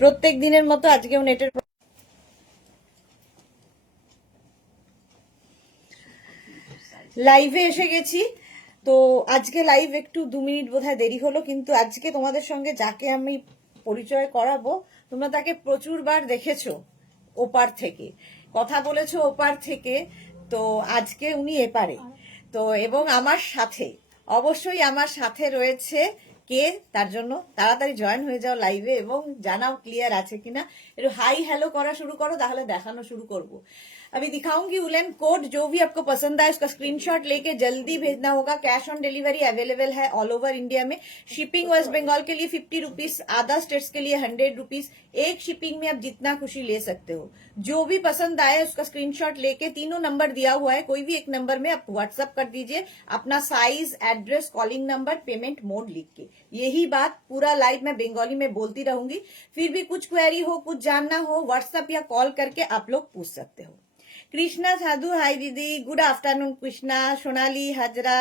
প্রত্যেক দিনের মতো আজকেও নেটের লাইভে এসে গেছি। তো আজকে লাইভ একটু 2 মিনিট বোধহয় দেরি হলো, কিন্তু আজকে তোমাদের সঙ্গে যাকে আমি পরিচয় করাবো তোমরা তাকে প্রচুরবার দেখেছো ওপার থেকে, কথা বলেছো ওপার থেকে। তো আজকে উনি এপারে। তো এবং আমার সাথে, অবশ্যই আমার সাথে রয়েছে কে, তার জন্য তাড়াতাড়ি জয়েন হয়ে যাও লাইভে এবং জানাও ক্লিয়ার আছে কিনা। একটু हाई हेलो करा शुरू करो, তাহলে দেখানো শুরু করব। अभी दिखाऊंगी उलेन कोड, जो भी आपको पसंद आए उसका स्क्रीनशॉट लेके जल्दी भेजना होगा। कैश ऑन डिलीवरी अवेलेबल है ऑल ओवर इंडिया में। शिपिंग वेस्ट बंगाल के लिए 50 रुपीज, अदर स्टेट्स के लिए 100 रुपीज। एक शिपिंग में आप जितना खुशी ले सकते हो। जो भी पसंद आए उसका स्क्रीनशॉट लेके, तीनों नंबर दिया हुआ है, कोई भी एक नंबर में आप व्हाट्सएप कर दीजिए अपना size, address, calling number, payment mode लिख के। यही बात पूरा लाइव मैं बंगाली में बोलती रहूंगी। फिर भी कुछ क्वेरी हो, कुछ जानना हो, व्हाट्सएप या कॉल करके आप लोग पूछ सकते हो। কৃষ্ণা সাধু, হাই দিদি, good afternoon Krishna. Sonali Hazra,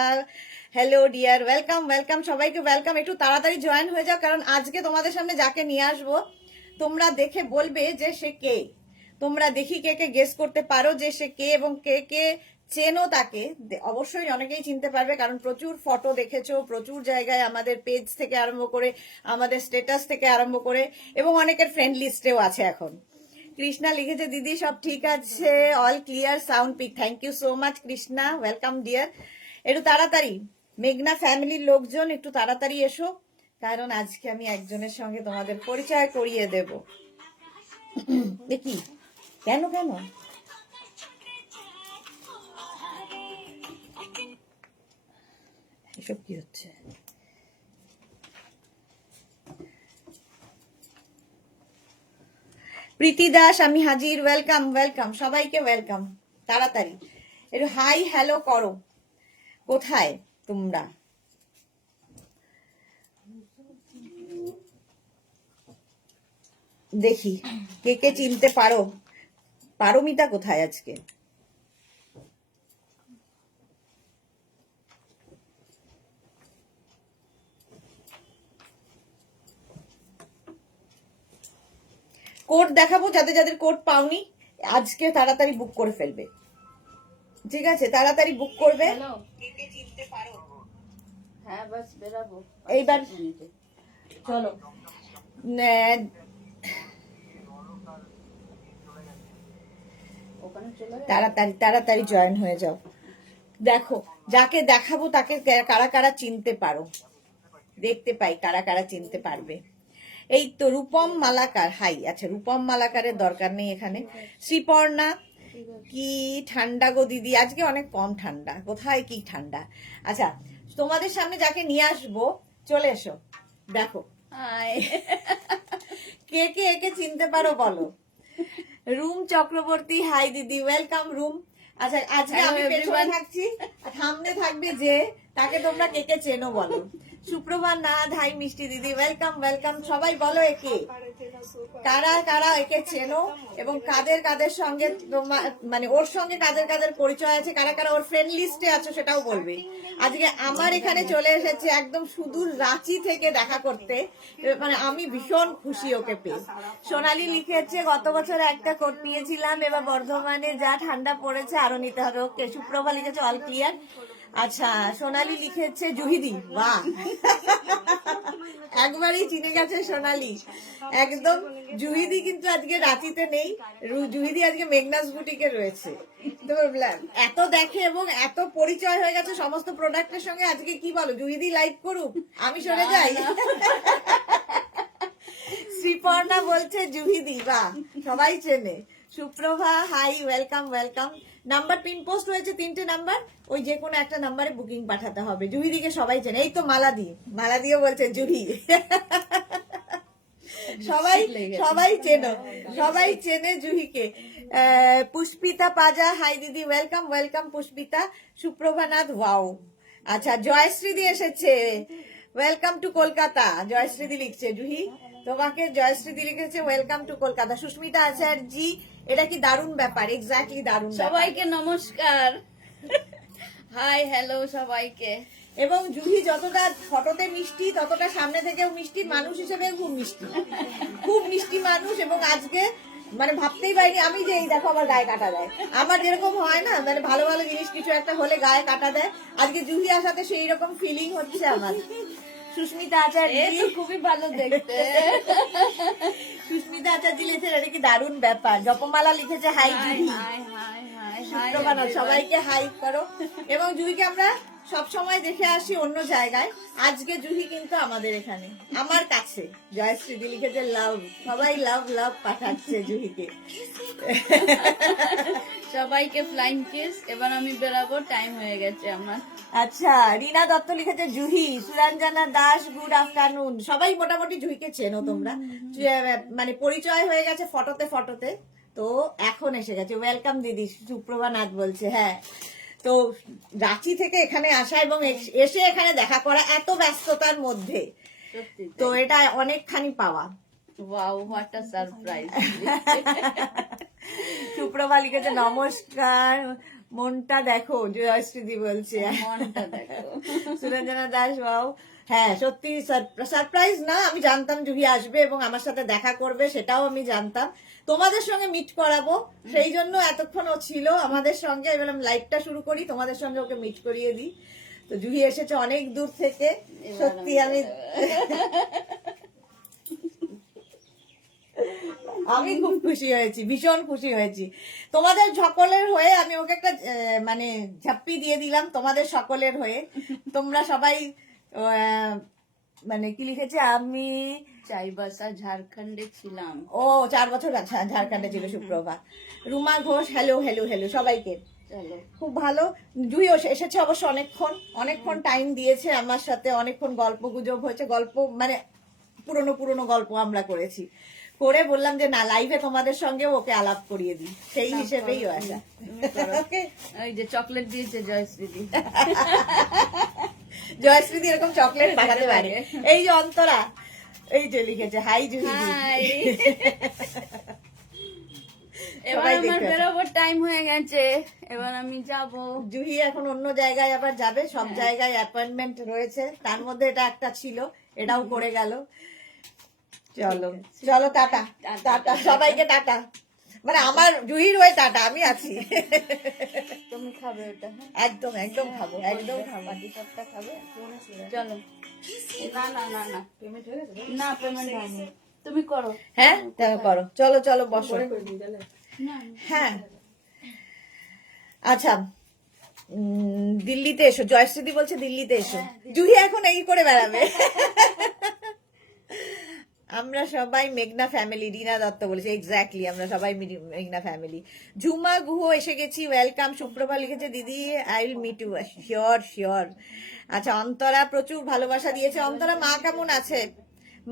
hello dear, welcome welcome, সবাইকে ওয়েলকাম। একটু তাড়াতাড়ি জয়েন হয়ে যাও, কারণ আজকে তোমাদের সামনে যাকে নিয়ে আসবো তোমরা দেখে বলবে যে সে কে। তোমরা দেখি কে কে গেস করতে পারো যে সে কে, এবং কে কে চেনো তাকে। অবশ্যই অনেকেই চিনতে পারবে, কারণ প্রচুর ফটো দেখেছো প্রচুর জায়গায়, আমাদের পেজ থেকে আরম্ভ করে, আমাদের স্ট্যাটাস থেকে আরম্ভ করে, এবং অনেকের ফ্রেন্ড লিস্টেও আছে এখন। কৃষ্ণা লিখেছে দিদি সব ঠিক আছে, all clear, sound pick. Thank you so much Krishna, welcome dear. একটু তাড়াতাড়ি মেঘনা ফ্যামিলির লোকজন একটু তাড়াতাড়ি এসো, কারণ আজকে আমি একজনের সঙ্গে তোমাদের পরিচয় করিয়ে দেব। দেখি কেন কেন এসব কি হচ্ছে। প্রীতি দাস, আমি হাজির, ওয়েলকাম ওয়েলকাম, সবাইকে ওয়েলকাম। তাড়াতাড়ি একটু হাই হ্যালো করো, কোথায় তোমরা? দেখি কে কে চিনতে পারো। পারমিতা কোথায় আজকে? কোড দেখাবো, যাদের যাদের কোড পাওনি আজকে তাড়াতাড়ি বুক করে ফেলবে, ঠিক আছে? তাড়াতাড়ি বুক করবে। হ্যাঁ বাস বেরাবো এইবার চলো, তাড়াতাড়ি তাড়াতাড়ি জয়েন হয়ে যাও। দেখো যাকে দেখাবো তাকে কারা কারা চিনতে পারো, দেখতে পাই কারা কারা চিনতে পারবে। এই তো রূপম মালাকার, হাই। আচ্ছা রূপম মালাকারের দরকার নেই এখানে। শ্রীপর্ণা, কি ঠান্ডা গো দিদি, আজকে অনেক কম ঠান্ডা, কোথায় কি ঠান্ডা। আচ্ছা তোমাদের সামনে যাকে নিয়ে আসবো, চলে এসো, দেখো কে কে একে চিনতে পারো বলো। রুম চক্রবর্তী, হাই দিদি, ওয়েলকাম রুম। আচ্ছা আজকে আমি পেছনে থাকছি, সামনে থাকবে যে, তাকে তোমরা কে কে চেনো বলো। সুপ্রভা নাথ, হাই মিষ্টি দিদি, ওয়েলকাম ওয়েলকাম। সবাই বলো একে কারা কারা একে চেনো, এবং কাদের কাদের সঙ্গে মানে ওর সঙ্গে কাদের কাদের পরিচয় আছে, কারা কারা ওর ফ্রেন্ড লিস্টে আছো সেটাও বলবে। আজকে আমার এখানে চলে এসেছে একদম সুদূর রাঁচি থেকে দেখা করতে, মানে আমি ভীষণ খুশি ওকে পেয়ে। সোনালি লিখেছে গত বছর একটা কোট নিয়েছিলাম, এবার বর্ধমানে যা ঠান্ডা পড়েছে আরো নিতে হবে। ওকে। সুপ্রভা লিখেছে অল ক্লিয়ার। আচ্ছা সোনালি লিখেছে জুহিদি, বাহ একবারই চিনে গেছে সোনালি একদম। জুহিদি কিন্তু আজকে রাঁচিতে নেই, জুহিদি আজকে মেঘনাস বুটিকে রয়েছে। তো এত দেখে এবং এত পরিচয় হয়ে গেছে সমস্ত প্রোডাক্টের সঙ্গে, আজকে কি বলো জুহিদি লাইভ করুক, আমি সরে যাই? শ্রীপর্ণা বলছে জুহিদি, বাহ সবাই চেনে। Suprabha, hi, welcome welcome. Number pin post হয়েছে 3টে নাম্বার, ওই যে কোনো একটা নাম্বারে বুকিং পাঠাতে হবে। জুহিদিকে সবাই চেনে। এই তো মালাদি, মালাদিও বলছে জুহি। সবাই সবাই চেনো, সবাই চেনে জুহিকে। পুষ্পিতা পাজা, হাই দিদি, ওয়েলকাম ওয়েলকাম পুষ্পিতা। সুপ্রভানাথ, ওয়াও। আচ্ছা জয়শ্রীদি এসেছে, ওয়েলকাম টু কলকাতা। জয়শ্রীদি লিখছে জুহি তোমাকে, জয়শ্রীদি লিখেছে ওয়েলকাম টু কলকাতা। সুস্মিতা আচার্যি, এটা কি দারুণ ব্যাপার, এক্স্যাক্টলি দারুণ। সবাইকে নমস্কার, হাই হ্যালো সবাইকে। এবং জুহি যতটা ফটোতে মিষ্টি ততটা সামনে থেকেও মিষ্টি, মানুষ হিসেবে খুব মিষ্টি, খুব মিষ্টি মানুষ, এবং আজকে মানে ভাবতেই পারিনি আমি যে এই দেখো আমার গায়ে কাটা দেয়। আমার যেরকম হয় না, মানে ভালো ভালো জিনিস কিছু একটা হলে গায়ে কাটা দেয়, আজকে জুহি আসাতে সেই রকম ফিলিং হচ্ছে আমার। সুস্মিতা এ আচার্য, তো খুবই ভালো দেখতে। সুস্মিতা আচার্য লিখেছে এটা কি দারুণ ব্যাপার। জপমালা লিখেছে high high Juhi. High high high high সুপ্রভাত, সবাইকে হাই করো। এবং জুহিকে আমরা সব সময় দেখে আসি অন্য জায়গায়, আজকে জুহি কিন্তু আমাদের এখানে, আমার কাছে। জয়শ্রী লিখেছে লাভ, সবাই লাভ লাভ পাঠাচ্ছে জুহিকে। সবাইকে ফ্লাইং কিস। এবার আমি বেরাবো, টাইম হয়ে গেছে আমার। আচ্ছা, রিনা দত্ত লিখেছে জুহি। Suranjana Das good afternoon. সবাই মোটামুটি জুহিকে চেনো তোমরা, মানে পরিচয় হয়ে গেছে ফটোতে ফটোতে, তো এখন এসে গেছে। ওয়েলকাম দিদি, সুপ্রভা নাথ বলছে। হ্যাঁ, তো রাঁচি থেকে এখানে আসা এবং এসে এখানে দেখা করা এত ব্যস্ততার মধ্যে, সত্যি তো এটা অনেকখানি পাওয়া। Wow, what a surprise. Suprabha লিখেছে নমস্কার, মনটা দেখো, জয়শ্রীদি বলছে। মনটা দেখো। সুরঞ্জনা দাস বাউ, হ্যাঁ সত্যি সারপ্রাইজ না, আমি জানতাম জুহি আসবে এবং আমার সাথে দেখা করবে, সেটাও আমি জানতাম। তোমাদের সঙ্গে মিট করাবো সেই জন্য এতক্ষণ ও ছিল আমাদের সঙ্গে। আমি বললাম লাইভটা শুরু করি, তোমাদের সঙ্গে ওকে মিট করিয়ে দিই। তো জুহি এসেছে অনেক দূর থেকে, সত্যি আমি খুব খুশি হয়েছি, ভীষণ খুশি হয়েছি। তোমাদের সকলের হয়ে আমি ওকে একটা মানে ঝাপ্পি দিয়ে দিলাম, তোমাদের সকলের হয়ে। তোমরা সবাই মানে কি লিখেছে, আমি চাইবাসা ঝাড়খণ্ডে ছিলাম। ও 4 বছর ঝাড়খণ্ডে ছিল Suprabha. Ruma Ghosh, hello hello hello সবাইকে। চলো। খুব ভালো। জুহি এসেছে অবশ্য অনেকক্ষণ টাইম দিয়েছে আমার সাথে, অনেকক্ষণ গল্প গুজব হয়েছে, গল্প মানে পুরনো গল্প আমরা করেছি, করে বললাম যে না লাইভে তোমাদের সঙ্গে ওকে আলাপ করিয়ে দিই, সেই হিসেবেই ও আসা। ওকে, এই যে চকলেট দিয়েছে জয়শ্রীদি। জয়শ্রীদি এরকম চকলেট পাঠাতে পারে। এই যে অন্তরা, এই যে লিখেছে হাই জুহি। হাই। এবার আমার বেরোবার টাইম হয়ে গেছে, এবার আমি যাব। জুহি এখন অন্য জায়গায় আবার যাবে, সব জায়গায় অ্যাপয়েন্টমেন্ট রয়েছে, তার মধ্যে এটা একটা ছিল, এটাও করে গেল। চলো চলো, টাটা টাটা সবাইকে, টাটা। মানে আমার জুহির হয়ে টাটা, আমি আছি। তুমি খাবে ওটা? একদম একদম খাবো, একদম খাবো। বাকি সবটা খাবে? চলো। না না না না, না পেমেন্ট হয়নি, তুমি করো। হ্যাঁ দেখো করো, চলো চলো বসো। না হ্যাঁ আচ্ছা, দিল্লিতে এসো, জয়শ্রীদি বলছে দিল্লিতে এসো। জুহি এখন এই করে বেড়াবে। আমরা সবাই মেঘনা ফ্যামিলি, রিনা দত্ত বলেছে, এক্স্যাক্টলি আমরা সবাই মেঘনা ফ্যামিলি। ঝুমা গুহ এসে গেছি, ওয়েলকাম। সুপ্রভা লিখেছে দিদি I will meet you, sure sure. আচ্ছা, অন্তরা প্রচুর ভালোবাসা দিয়েছে। অন্তরা মা কেমন আছে,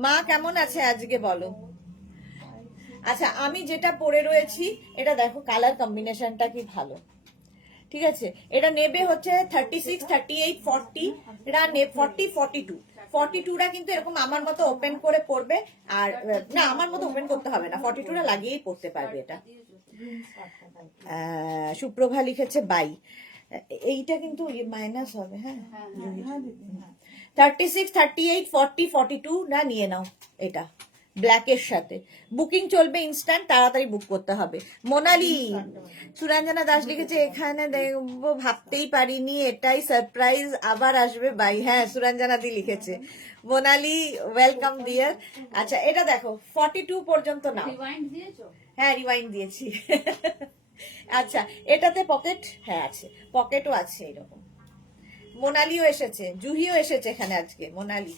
মা কেমন আছে আজকে বলো। আচ্ছা, আমি যেটা পরে রয়েছি এটা দেখো, কালার কম্বিনেশনটা কি ভালো, ঠিক আছে। এটা নেবে হচ্ছে 36, 38, 40, এটা 40, 42। 42টা কিন্তু এরকম আমার মতো ওপেন করে পরবে, আর না আমার মতো ওপেন করতে হবে না, 42টা লাগিয়েই পরতে পারবে এটা। সুপ্রভা লিখেছে বাই, এইটা কিন্তু মাইনাস হবে। হ্যাঁ, 36, 38, 40, 42 না নিয়ে নাও এটা ব্ল্যাকের সাথে। বুকিং চলবে ইনস্ট্যান্ট, তাড়াতাড়ি বুক করতে হবে। মোনালি, সুরঞ্জনা দাস লিখেছে এখানে দেখবো ভাবতেই পারিনি, এটাই সারপ্রাইজ, আবার আসবে বাই। হ্যাঁ, সুরঞ্জনা দি লিখেছে। Monali welcome deer. আচ্ছা, এটা দেখো 42 পর্যন্ত নাও। রিওয়াইন্ড দিয়েছো? হ্যাঁ, রিওয়াইন্ড দিয়েছি। আচ্ছা, এটাতে পকেট, হ্যাঁ আছে, পকেটও আছে এরকম। মোনালিও এসেছে, জুহিও এসেছে এখানে আজকে, মোনালি।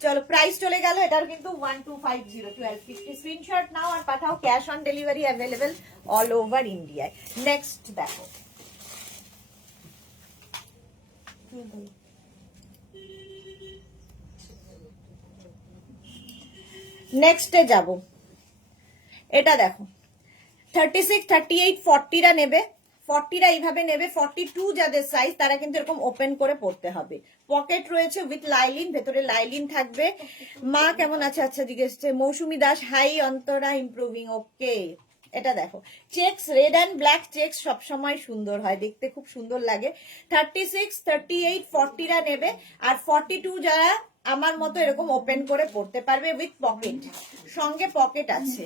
চলো, প্রাইস চলে গেল এটার কিন্তু 1250, 1250। স্ক্রিনশট নাও আর পাঠাও, cash on delivery available all over ইন্ডিয়ায়। নেক্সট দেখো, নেক্সটে যাব। এটা দেখো 36, 38, 40রা নেবে, 40রা এইভাবে নেবে। 42 যাদের সাইজ তারা কিন্তু এরকম ওপেন করে পড়তে হবে। পকেট রয়েছে উইথ লাইলিন, ভেতরে লাইলিন থাকবে। মা কেমন আছে, আচ্ছা জিজ্ঞেস, মৌসুমী দাস হাই, অন্তরা ইমপ্রুভিং, ওকে। এটা দেখো, checks, red and black checks সবসময় সুন্দর হয়, দেখতে খুব সুন্দর লাগে। 36, 38, 40রা নেবে, আর 42 যারা আমার মতো এরকম ওপেন করে পড়তে পারবে উইথ পকেট, সঙ্গে পকেট আছে।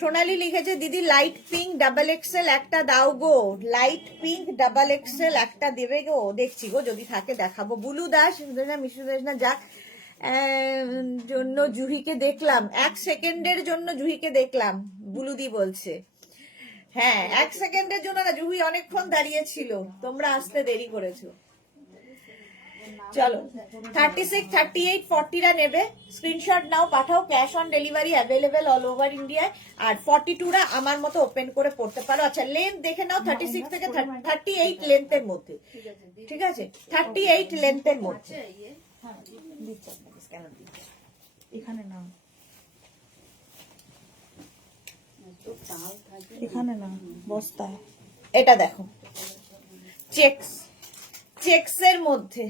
সোনালি লিখেছে দিদি লাইট পিঙ্ক ডাবল এক্সেল একটা দাও গো, লাইট পিঙ্ক ডাবল এক্সেল একটা দেবে গো, দেখছি গো যদি থাকে দেখাবো। বুলু দাস না মিশু দাস না যাক জন্য জুহিকে দেখলাম, 1 সেকেন্ডের জন্য জুহিকে দেখলাম, বুলুদি বলছে। হ্যাঁ 1 সেকেন্ডের জন্য না, জুহি অনেকক্ষণ দাঁড়িয়ে ছিল, তোমরা আসতে দেরি করেছো। চলো 36, 38, 40 রা নেবে, স্ক্রিনশট নাও পাঠাও, cash on delivery available all over ইন্ডিয়ায়। আর 42 রা আমার মতো ওপেন করে পড়তে পারো। আচ্ছা লেন্থ দেখে নাও 36 থেকে 38 লেন্থের মধ্যে, ঠিক আছে 38 লেন্থের মধ্যে। এখানে না, এখানে না, বস্তায়। এটা দেখো চেকস, চেকস এর মধ্যে,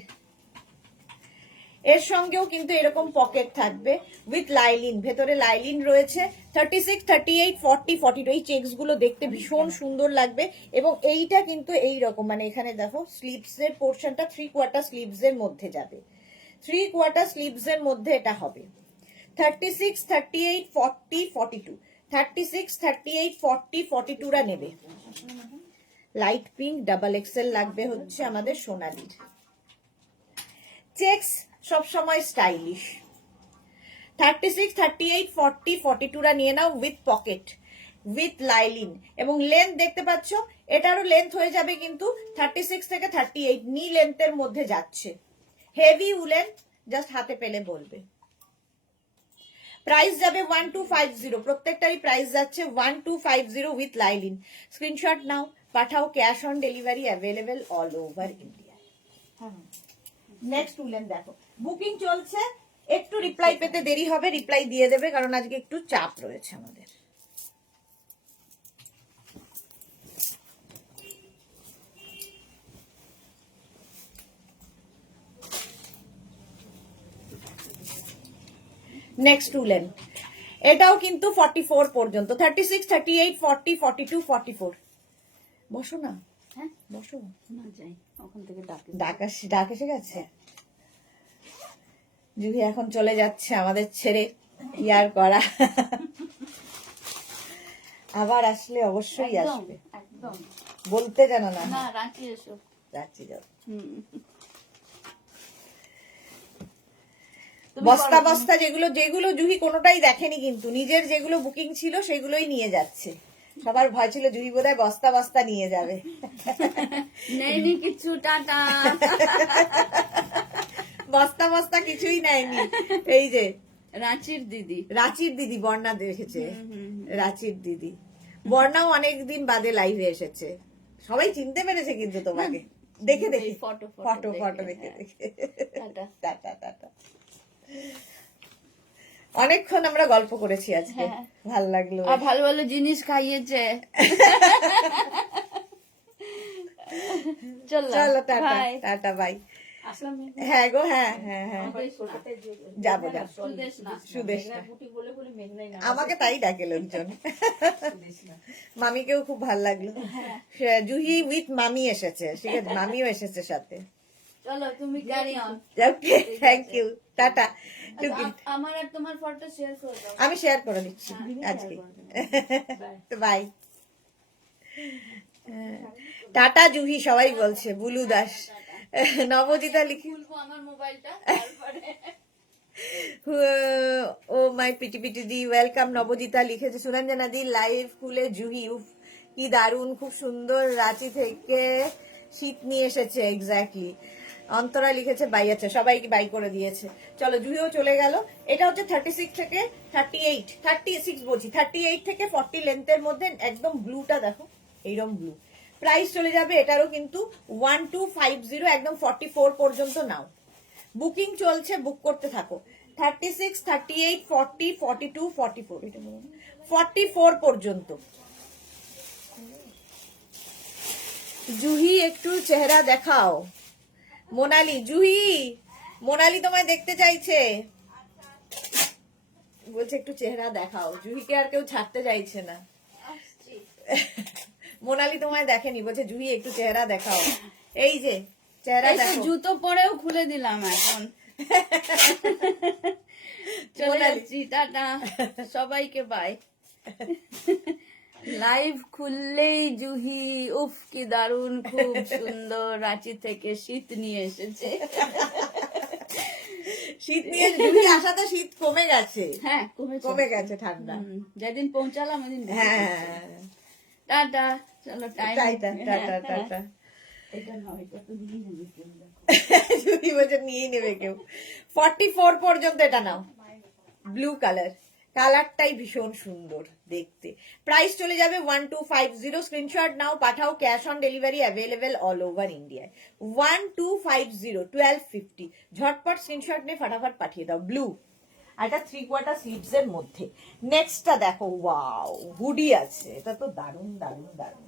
এর সঙ্গেও কিন্তু এরকম পকেট থাকবে উইথ লাইলিন, ভেতরে লাইলিন রয়েছে। 36, 38, 40, 42 এই চেকস গুলো দেখতে ভীষণ সুন্দর লাগবে। এবং এইটা কিন্তু এই রকম, মানে এখানে দেখো স্লিভস এর পোর্শনটা 3/4 স্লিভস এর মধ্যে যাবে, 3/4 স্লিভস এর মধ্যে এটা হবে। 36, 38, 40, 42, 36, 38, 40, 42 রা নেবে। লাইট পিঙ্ক ডাবল এক্সেল লাগবে হচ্ছে আমাদের সোনালির। চেকস সব সময় স্টাইলিশ। 36, 38, 40, 42 রা নিয়ে নাও উইথ পকেট, উইথ লাইলিন। এবং লেন্থ দেখতে পাচ্ছ, এটারও লেন্থ হয়ে যাবে কিন্তু 36 থেকে 38 নি লেন্থের মধ্যে যাচ্ছে। হেভি উলেন, জাস্ট হাতে পেলে বলবে। প্রাইস যাবে 1250, প্রত্যেকটারই প্রাইস যাচ্ছে 1250 উইথ লাইলিন। স্ক্রিনশট নাও পাঠাও, cash on delivery available all over India. Next woollen দেখো, বুকিং চলছে, একটু রিপ্লাই পেতে দেরি হবে, রিপ্লাই দিয়ে দেবে কারণ আজকে একটু চাপ রয়েছে আমাদের। নেক্সট উলেন, এটাও কিন্তু 44 পর্যন্ত, 36, 38, 40, 42, 44। বসো না, হ্যাঁ বসো। না যাই, ওখান থেকে ডাকে। ডাক এসে গেছে। জুহি এখন চলে যাচ্ছে আমাদের ছেড়ে, ইয়ার করা। আবার আসলে অবশ্যই আসবে, একদম বলতে জানো না। না, রাঁচি এসো। যাচ্ছি যাও। হুম। বস্তা বস্তা যেগুলো যেগুলো জুহি কোনোটাই দেখেনি, কিন্তু নিজের যেগুলো বুকিং ছিল সেগুলোই নিয়ে যাচ্ছে। সবার ভয় ছিল জুহি বোধহয় বস্তা বস্তা নিয়ে যাবে। নেইনি কিছু, টাটা। বস্তা বস্তা কিছুই নেয়নি। এই যে রাঁচির দিদি, রাঁচির দিদি বর্ণা দেখেছে, রাঁচির দিদি বর্ণাও অনেকদিন বাদে লাইভে এসেছে, সবাই চিনতে পেরেছে কিন্তু তোমাকে দেখে দেখে, ফটো ফটো ফটো দেখে দেখে। টাটা। Tata tata. অনেকক্ষণ আমরা গল্প করেছি আজকে, হ্যাঁ। ভাল লাগলো। আর ভালো ভালো জিনিস খাইয়েছে। চলো চলো টাটা বাই। Tata bye. হ্যাঁ গো, হ্যাঁ হ্যাঁ হ্যাঁ যাবো যাবো। সুদেশনা আমাকে তাই ডাকে লোকজন। মামিকেও খুব ভাল লাগলো। জুহি উইথ মামি এসেছে, ঠিক আছে, মামিও এসেছে সাথে। চলো তুমি carry on. Okay thank you, tata. আমার আর তোমার ফটো শেয়ার করে দাও। আমি শেয়ার করে দিচ্ছি আজকে। বাই। টাটা জুহি সবাই বলছে, বুলু দাস, নবজিতা লিখে, খুলবো আমার মোবাইলটা তারপরে। ও মাই পিটি পিটি দি ওয়েলকাম। নবজিতা লিখেছে সুরঞ্জনা দি লাইভ খুলে জুহি, উফ কি দারুন, খুব সুন্দর, রাঁচি থেকে শীত নিয়ে এসেছে। এক্স্যাক্টলি। অন্তরা লিখেছে বাই, আছে সবাইকে বাই করে দিয়েছে। চলো জুহিও চলে গেল। এটা হচ্ছে 36 থেকে 38, 36 বলছি, 38 থেকে 40 লেন্থের মধ্যে, একদম ব্লুটা দেখো এইরকম ব্লু। প্রাইস চলে যাবে এটারও কিন্তু 1250, একদম 44 পর্যন্ত নাও। বুকিং চলছে, বুক করতে থাকো। 36, 38, 40, 42, 44, 44 পর্যন্ত। জুহি একটু চেহারা দেখাও। মোনালি, জুহি মোনালি তোমায় দেখতে চাইছে, বলছে একটু চেহারা দেখাও। জুহিকে আর কেউ ছাড়তে চাইছে না। মোনালি তোমায় দেখেনি, বলছে জুহি একটু চেহারা দেখাও। এই যে চেহারা এই তো দেখো। জুতো পরেও খুলে দিলাম এখন। চলে যাচ্ছি, টাটা, সবাইকে বাই। লাইভ খুললেই জুহি, উফ কি দারুণ, খুব সুন্দর, রাঁচি থেকে শীত নিয়ে এসেছে। শীত নিয়ে জুহি আসাতে শীত কমে গেছে। হ্যাঁ, কমে গেছে ঠান্ডা। যেদিন পৌঁছালাম ওদিন হ্যাঁ, টাটা, চলো টাইম। Tata tata tata. এটা নয়, এটা তো নিয়ে নেবে কেউ, দেখো। জুহি বলছে নিয়ে নেবে কেউ। 44 পর্যন্ত এটা নাও, ব্লু কালার। কালারটাই ভীষণ সুন্দর দেখতে। প্রাইস চলে যাবে 1250। স্ক্রিনশট নাও, পাঠাও, cash on delivery available all over ইন্ডিয়ায়। 1250, 1250। ঝটপট স্ক্রিনশট নিয়ে ফাটাফাট পাঠিয়ে দাও। ব্লু, আর এটা 3/4 স্লিভস এর মধ্যে। নেক্সটটা দেখো, ওয়াও, হুডি আছে। এটা তো দারুণ দারুণ দারুণ।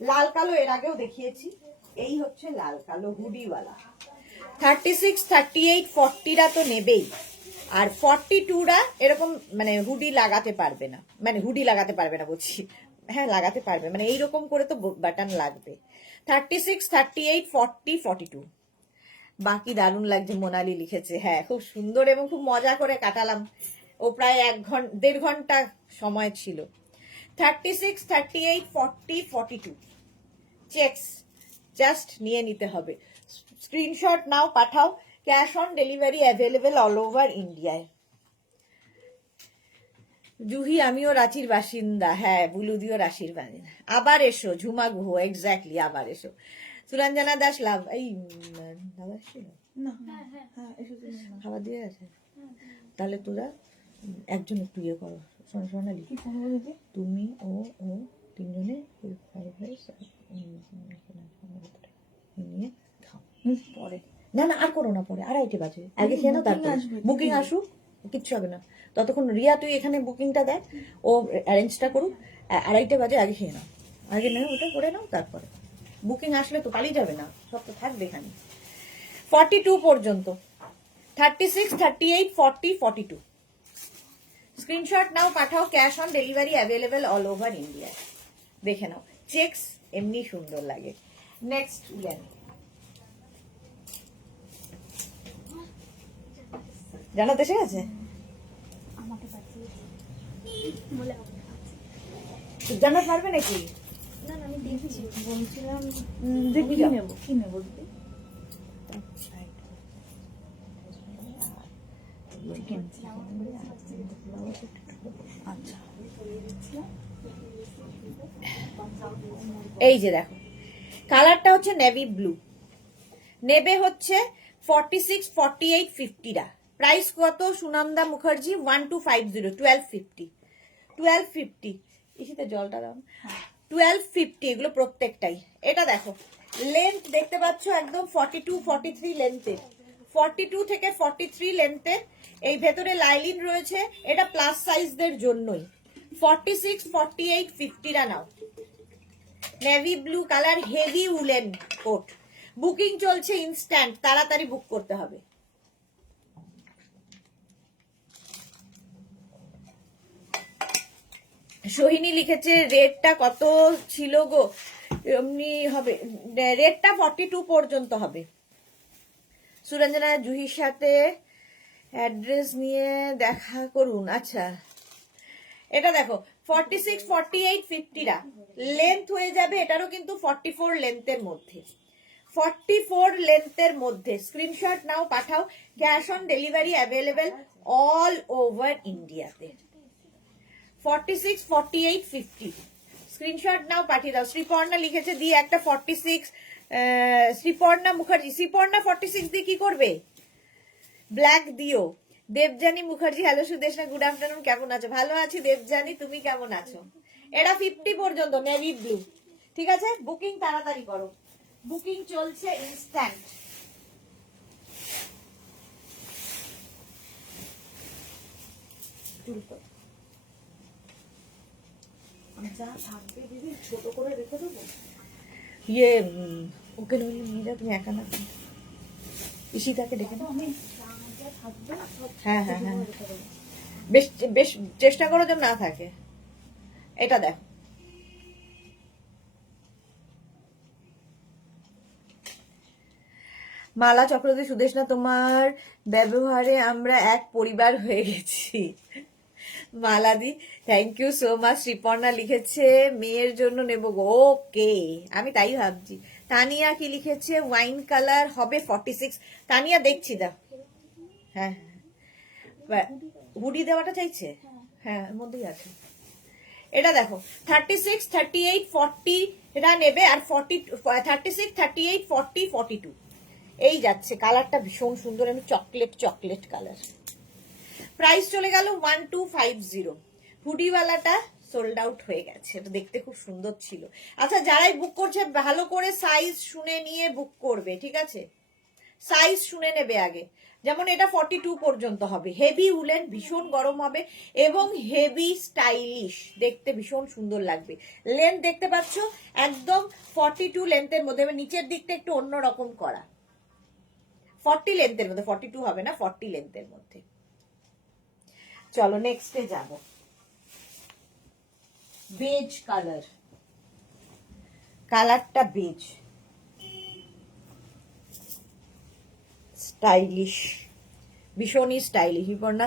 লাল কালো এর আগেও দেখিয়েছি, এই হচ্ছে লাল কালো হুডিওয়ালা। 36, 38, 40রা তো নেবেই, আর 42রা এরকম মানে হুডি লাগাতে পারবে না, মানে হুডি লাগাতে পারবে না বলছি, হ্যাঁ লাগাতে পারবে, মানে এইরকম করে তো বাটন লাগবে। 36, 38, 40, 42। বাকি দারুণ লাগছে, মোনালি লিখেছে। হ্যাঁ, খুব সুন্দর এবং খুব মজা করে কাটালাম। ও প্রায় 1.5 ঘন্টা সময় ছিল। 36, 38, 40, 42 চেকস জাস্ট নিয়ে নিতে হবে। স্ক্রিনশট নাও, পাঠাও, cash on delivery available all over ইন্ডিয়ায়। জুহি, আমিও রাঁচির বাসিন্দা। হ্যাঁ, বুলুদিও রাঁচির বাসিন্দা। আবার এসো, ঝুমা গুহ, এক্স্যাক্টলি, আবার এসো। সুরঞ্জনা দাস লাভ, এই দাদা ছিল না হ্যাঁ এসেছে না। খাবার দিয়ে আছে। তাহলে তোরা একজন একটু ইয়ে করো, সোনালি, কি করবো দিদি? তুমি ও ও তিনজনে ফ্রাইড রাইস নিয়ে খাও। পরে না না, আর করো না, পরে 2:30 বাজে, আগে খেয়ে নাও, তারপর আসবে, বুকিং আসুক, কিচ্ছু হবে না ততক্ষণ। রিয়া তুই এখানে বুকিংটা দেখ, ও অ্যারেঞ্জটা করুক। 2:30 বাজে আগে খেয়ে নাও, আগে নাও, ওটা করে নাও, তারপরে বুকিং আসলে তো পালিয়ে যাবে না, সব তো থাকবে এখানে। 42 পর্যন্ত, 36, 38, 40, 42। স্ক্রিনশট নাও, পাঠাও, cash on delivery available all over India. দেখে নাও, চেকস এমনি সুন্দর লাগে। নেক্সট উলেন, জানাতে এসে গেছে। আমাকে পাঠিয়ে জানা পারবে নাকি? না না আমি দেখছি, বলছিলাম দেখবি কি যাও। নেবো, কি নেবো দিদি? চিকেন। আচ্ছা এই যে দেখো, কালারটা হচ্ছে নেভি ব্লু। নেবে হচ্ছে 46, 48, 50রা। প্রাইস কত সুনন্দা মুখার্জি? 1250, 1250, 1250। ইসিতে জলটা দাও। 1250 এগুলো প্রত্যেকটাই। এটা দেখো, লেন্থ দেখতে পাচ্ছ একদম 42, 43 লেন্থের, 42 থেকে 43 লেন্থের। এই ভেতরে লাইলিন রয়েছে, এটা প্লাস সাইজদের জন্যই। 46, 48, 50রা নাও। Navy blue colour, heavy woollen coat. Booking চলছে ইনস্ট্যান্ট, তাড়াতাড়ি বুক করতে হবে। সোহিনী লিখেছে রেটটা কত ছিল গো? এমনি হবে, রেটটা 42 পর্যন্ত হবে। সুরঞ্জনা, জুহির সাথে অ্যাড্রেস নিয়ে দেখা করুন। আচ্ছা, এটা দেখো 46, 48, 50রা লেন্থ হয়ে যাবে, এটারও কিন্তু 44 লেন্থের মধ্যে, 44 লেন্থের মধ্যে। স্ক্রিনশট নাও, পাঠাও, cash on delivery available all over ইন্ডিয়াতে। 46, 48, 50 স্ক্রিনশট নাও, পাঠিয়ে দাও। শ্রীপর্ণা লিখেছে দিয়ে একটা 46, শ্রীপর্ণা মুখার্জি, শ্রীপর্ণা 46 দিয়ে কি করবে? ব্ল্যাক দিও। Debjani Mukherjee, hello Sudeshna, good afternoon, কেমন আছো? ভালো আছি দেবজানী, তুমি কেমন আছো? এটা 50 পর্যন্ত, নেভি ব্লু। ঠিক আছে, বুকিং তাড়াতাড়ি করো, বুকিং চলছে ইনস্ট্যান্ট। যা থাকবে দিদি ছোট করে রেখে দেবো। ইয়ে ওকে নইলে নিয়ে যাও, তুমি একা না, ইশিতাকে ডেকে নাও। আমি যা থাকবে সব হ্যাঁ হ্যাঁ হ্যাঁ, বেশ বেশ চেষ্টা করো যেন না থাকে। এটা দেখো, মালা চক্রবর্তী সুদেশনা, তোমার ব্যবহারে আমরা এক পরিবার হয়ে গেছি। মালাদি, thank you so much. Sriparna লিখেছে মেয়ের জন্য নেব গো। ওকে, আমি তাই ভাবছি। তানিয়া কি লিখেছে, ওয়াইন কালার হবে 46। তানিয়া দেখছি, দাও। হ্যাঁ, হুডি দেওয়াটা চাইছে, হ্যাঁ এর মধ্যেই আছে। এটা দেখো 36, 38, 40 এটা নেবে, আর 36, 38, 40, 42 এই যাচ্ছে। কালারটা ভীষণ সুন্দর, আমি চকলেট কালার। প্রাইস চলে গেল 1250। হুডিওয়ালাটা সোল্ড আউট হয়ে গেছে, এটা দেখতে খুব সুন্দর ছিল। আচ্ছা, যারাই বুক করছে ভালো করে সাইজ শুনে নিয়ে বুক করবে, ঠিক আছে? সাইজ শুনে নেবে আগে। যেমন এটা 42 পর্যন্ত হবে, হেভি উলেন, ভীষণ গরম হবে এবং হেভি স্টাইলিশ, দেখতে ভীষণ সুন্দর লাগবে। লেন্থ দেখতে পাচ্ছ একদম 42 লেন্থের মধ্যে, নিচের দিকটা একটু অন্যরকম করা। 40 লেন্থের মধ্যে, 42 হবে না, 40 লেন্থের মধ্যে। চলো নেক্সটে যাব। বেজ কালার, কালারটা বেজ, স্টাইলিশ, ভীষণই স্টাইলিশ। বিপর্ণা,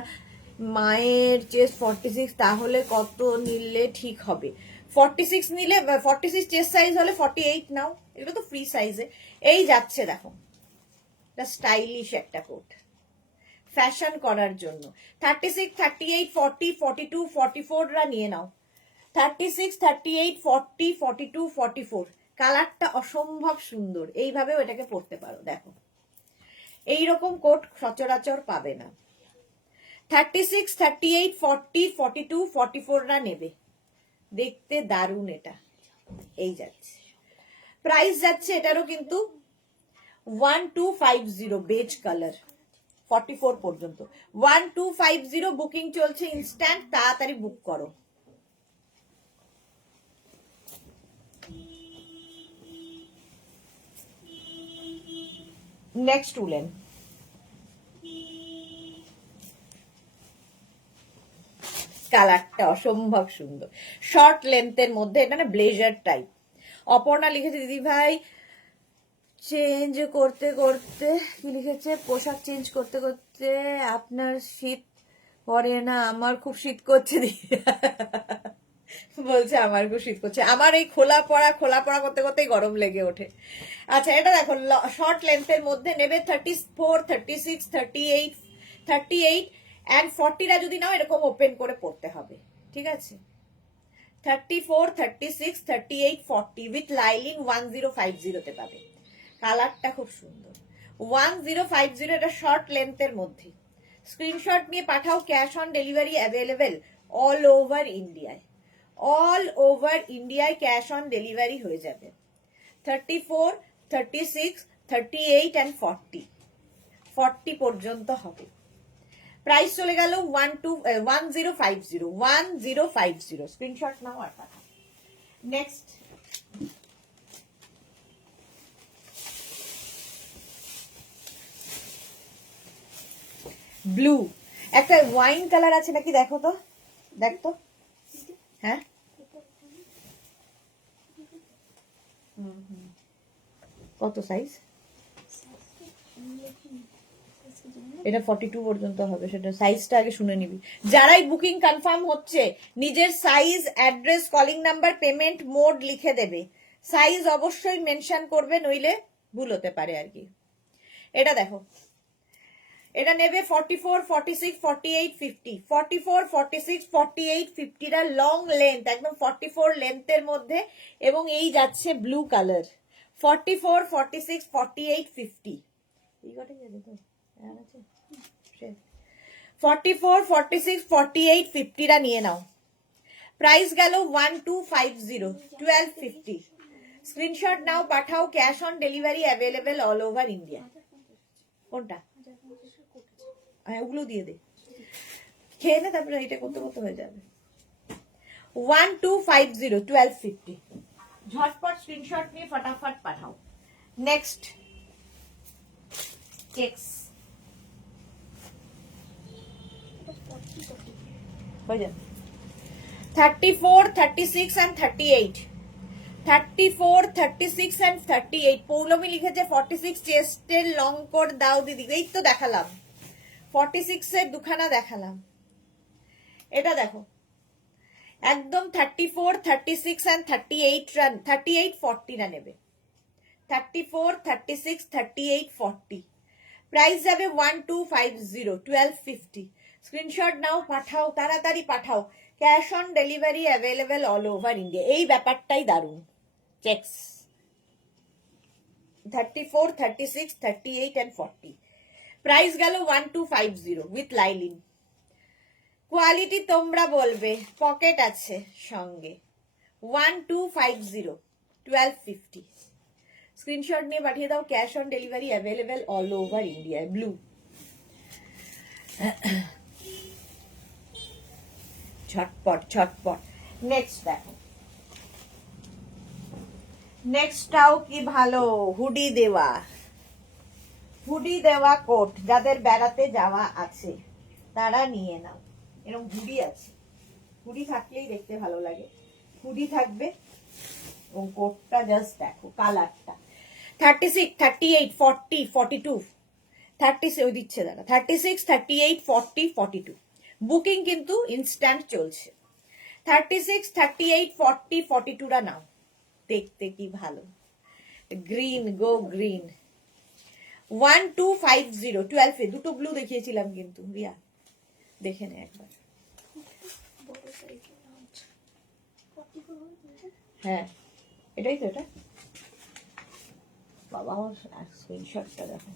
মায়ের চেস্ট 46, তাহলে কত নিলে ঠিক হবে? 46 নিলে, 46 চেস্ট সাইজ হলে 48 নাও, এগুলো তো ফ্রি সাইজে। এই যাচ্ছে দেখো, এটা স্টাইলিশ একটা কোট, ফ্যাশন করার জন্য। 36, 38, 40, 42, 44 রা নিয়ে নাও। 36, 38, 40, 42, 44 কালারটা অসম্ভব সুন্দর, এইভাবেও এটাকে পরতে পারো। দেখো এইরকম কোট সচরাচর পাবে না। 36, 38, 40, 42, 44 রা নেবে, দেখতে দারুণ এটা। এই যাচ্ছে, প্রাইস যাচ্ছে এটারও কিন্তু 1250, বেজ কালার 44 পর্যন্ত। 1250 বুকিং চলছে, ইনস্ট্যান্ট, তাড়াতাড়ি বুক করো। নেক্সট উলেন, কালারটা অসম্ভব সুন্দর, শর্ট লেন্থের মধ্যে, এটা না ব্লেজার টাইপ। অপর্ণা লিখেছে, দিদি ভাই চেঞ্জ করতে করতে, কি লিখেছে, পোশাক চেঞ্জ করতে করতে আপনার শীত করে না? আমার খুব শীত করছে দিদি। বলছে আমার খুব শীত করছে, আমার এই খোলা পড়া করতে করতেই গরম লেগে ওঠে। আচ্ছা, এটা দেখো শর্ট লেন্থের মধ্যে নেবে 34, 36, 38, 38 অ্যান্ড 40 রা যদি নাও এরকম ওপেন করে পড়তে হবে, ঠিক আছে? 34, 36, 38, 40 উইথ লাইলিং 1050 তে পাবে। কালারটা খুব সুন্দর, 1050, এটা শর্ট লেন্থের মধ্যে। স্ক্রিনশট নিয়ে পাঠাও, cash on delivery available all over ইন্ডিয়ায়। অল ওভার ইন্ডিয়ায় ক্যাশ অন ডেলিভারি হয়ে যাবে। 34, 36, 38 অ্যান্ড 40 পর্যন্ত হবে। প্রাইস চলে গেল 1050। স্ক্রিনশট নাও আর পাঠাও। নেক্সট ব্লু, একটা ওয়াইন কালার আছে নাকি, দেখো তো, দেখ তো। হ্যাঁ, কত সাইজ? এটা 42 পর্যন্ত হবে, সেটা সাইজটা আগে শুনে নিবি। যারাই বুকিং কনফার্ম হচ্ছে নিজের size, address, calling number, payment mode লিখে দেবে। সাইজ অবশ্যই মেনশন করবে, নইলে ভুল হতে পারে আর কি। এটা দেখো, এটা নেবে 44, 46, 48, 50, 44, 46, 48, 50 টা লং লেন্থ, একদম 44 লেন্থের মধ্যে, এবং এই যাচ্ছে ব্লু কালার। 44, 46, 48, 50 এই কটা যাবে তো, 44, 46, 48, 50 টা নিয়ে নাও। প্রাইস গেল 1250, 1250। স্ক্রিনশট নাও, পাঠাও, cash on delivery available all over India. কোনটা? হ্যাঁ, ওগুলো দিয়ে দে, খেয়ে নে, তারপরে এটা করতে করতে হয়ে যাবে। 1250, 1250। ঝটপট স্ক্রিনশট নিয়ে ফটাফট পাঠাও। নেক্সট চেক্স, হয়ে যাবে। 34, 36 and 38 34, 36 and 38। পৌলমি লিখেছে 46 চেস্টের লং কোট দাও দিদি। এই তো দেখালাম, 46 এর দুখানা দেখালাম। এটা দেখো একদম 34, 36 and 38 রান, 38, 40 রা নেবে। 34, 36, 38, 40। প্রাইস যাবে 1250, 1250। স্ক্রিনশট নাও, পাঠাও, তাড়াতাড়ি পাঠাও। Cash on delivery available all over India. এই ব্যাপারটাই দারুণ। Checks 34, 36, 38 and 40। প্রাইস গেল 1250 উইথ লাইলিন। কোয়ালিটি তোমরা বলবে, পকেট আছে সঙ্গে। 1250, 1250। স্ক্রিনশট নিয়ে পাঠিয়ে দাও। Cash on delivery available all over India. Blue, ঝটপট ঝটপট। নেক্সট দেখো, নেক্সটটাও কি ভালো, হুডি দেওয়া, হুডি দেওয়া কোট। যাদের বেড়াতে যাওয়া আছে তারা নিয়ে নাও। এরকম হুডি আছে, হুডি থাকলেই দেখতে ভালো লাগে। হুডি থাকবে এবং কোটটা জাস্ট দেখো কালারটা। 36, 38, 40, 42, 36 ওই দিচ্ছে দাদা। 36, 38, 40, 42। বুকিং কিন্তু ইনস্ট্যান্ট চলছে। 36, 38, 40, 42 রা নাও। দেখতে কি ভালো, গ্রিন, গো গ্রিন। 1250, 12 এ দুটো ব্লু দেখিয়েছিলাম কিন্তু রিয়া, দেখে নে একবার। হ্যাঁ এটাই তো, এটা বাবা আমার স্ক্রিনশটটা দেখো।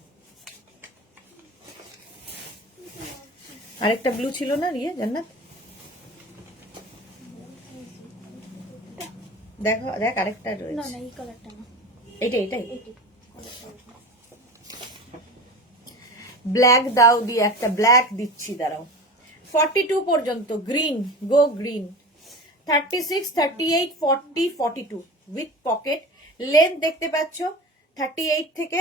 আরেকটা ব্লু ছিল না রিয়া, জান্নাত দেখো, দেখ আরেকটা না রয়েছে। না এই কালারটা না, এটাই এটাই এইটাই ব্ল্যাক দাও দিয়ে একটা ব্ল্যাক দিচ্ছি, দাঁড়াও। 42 পর্যন্ত green, go green. 36, 38, 40, 42 with pocket. Length দেখতে পাচ্ছ 38 থেকে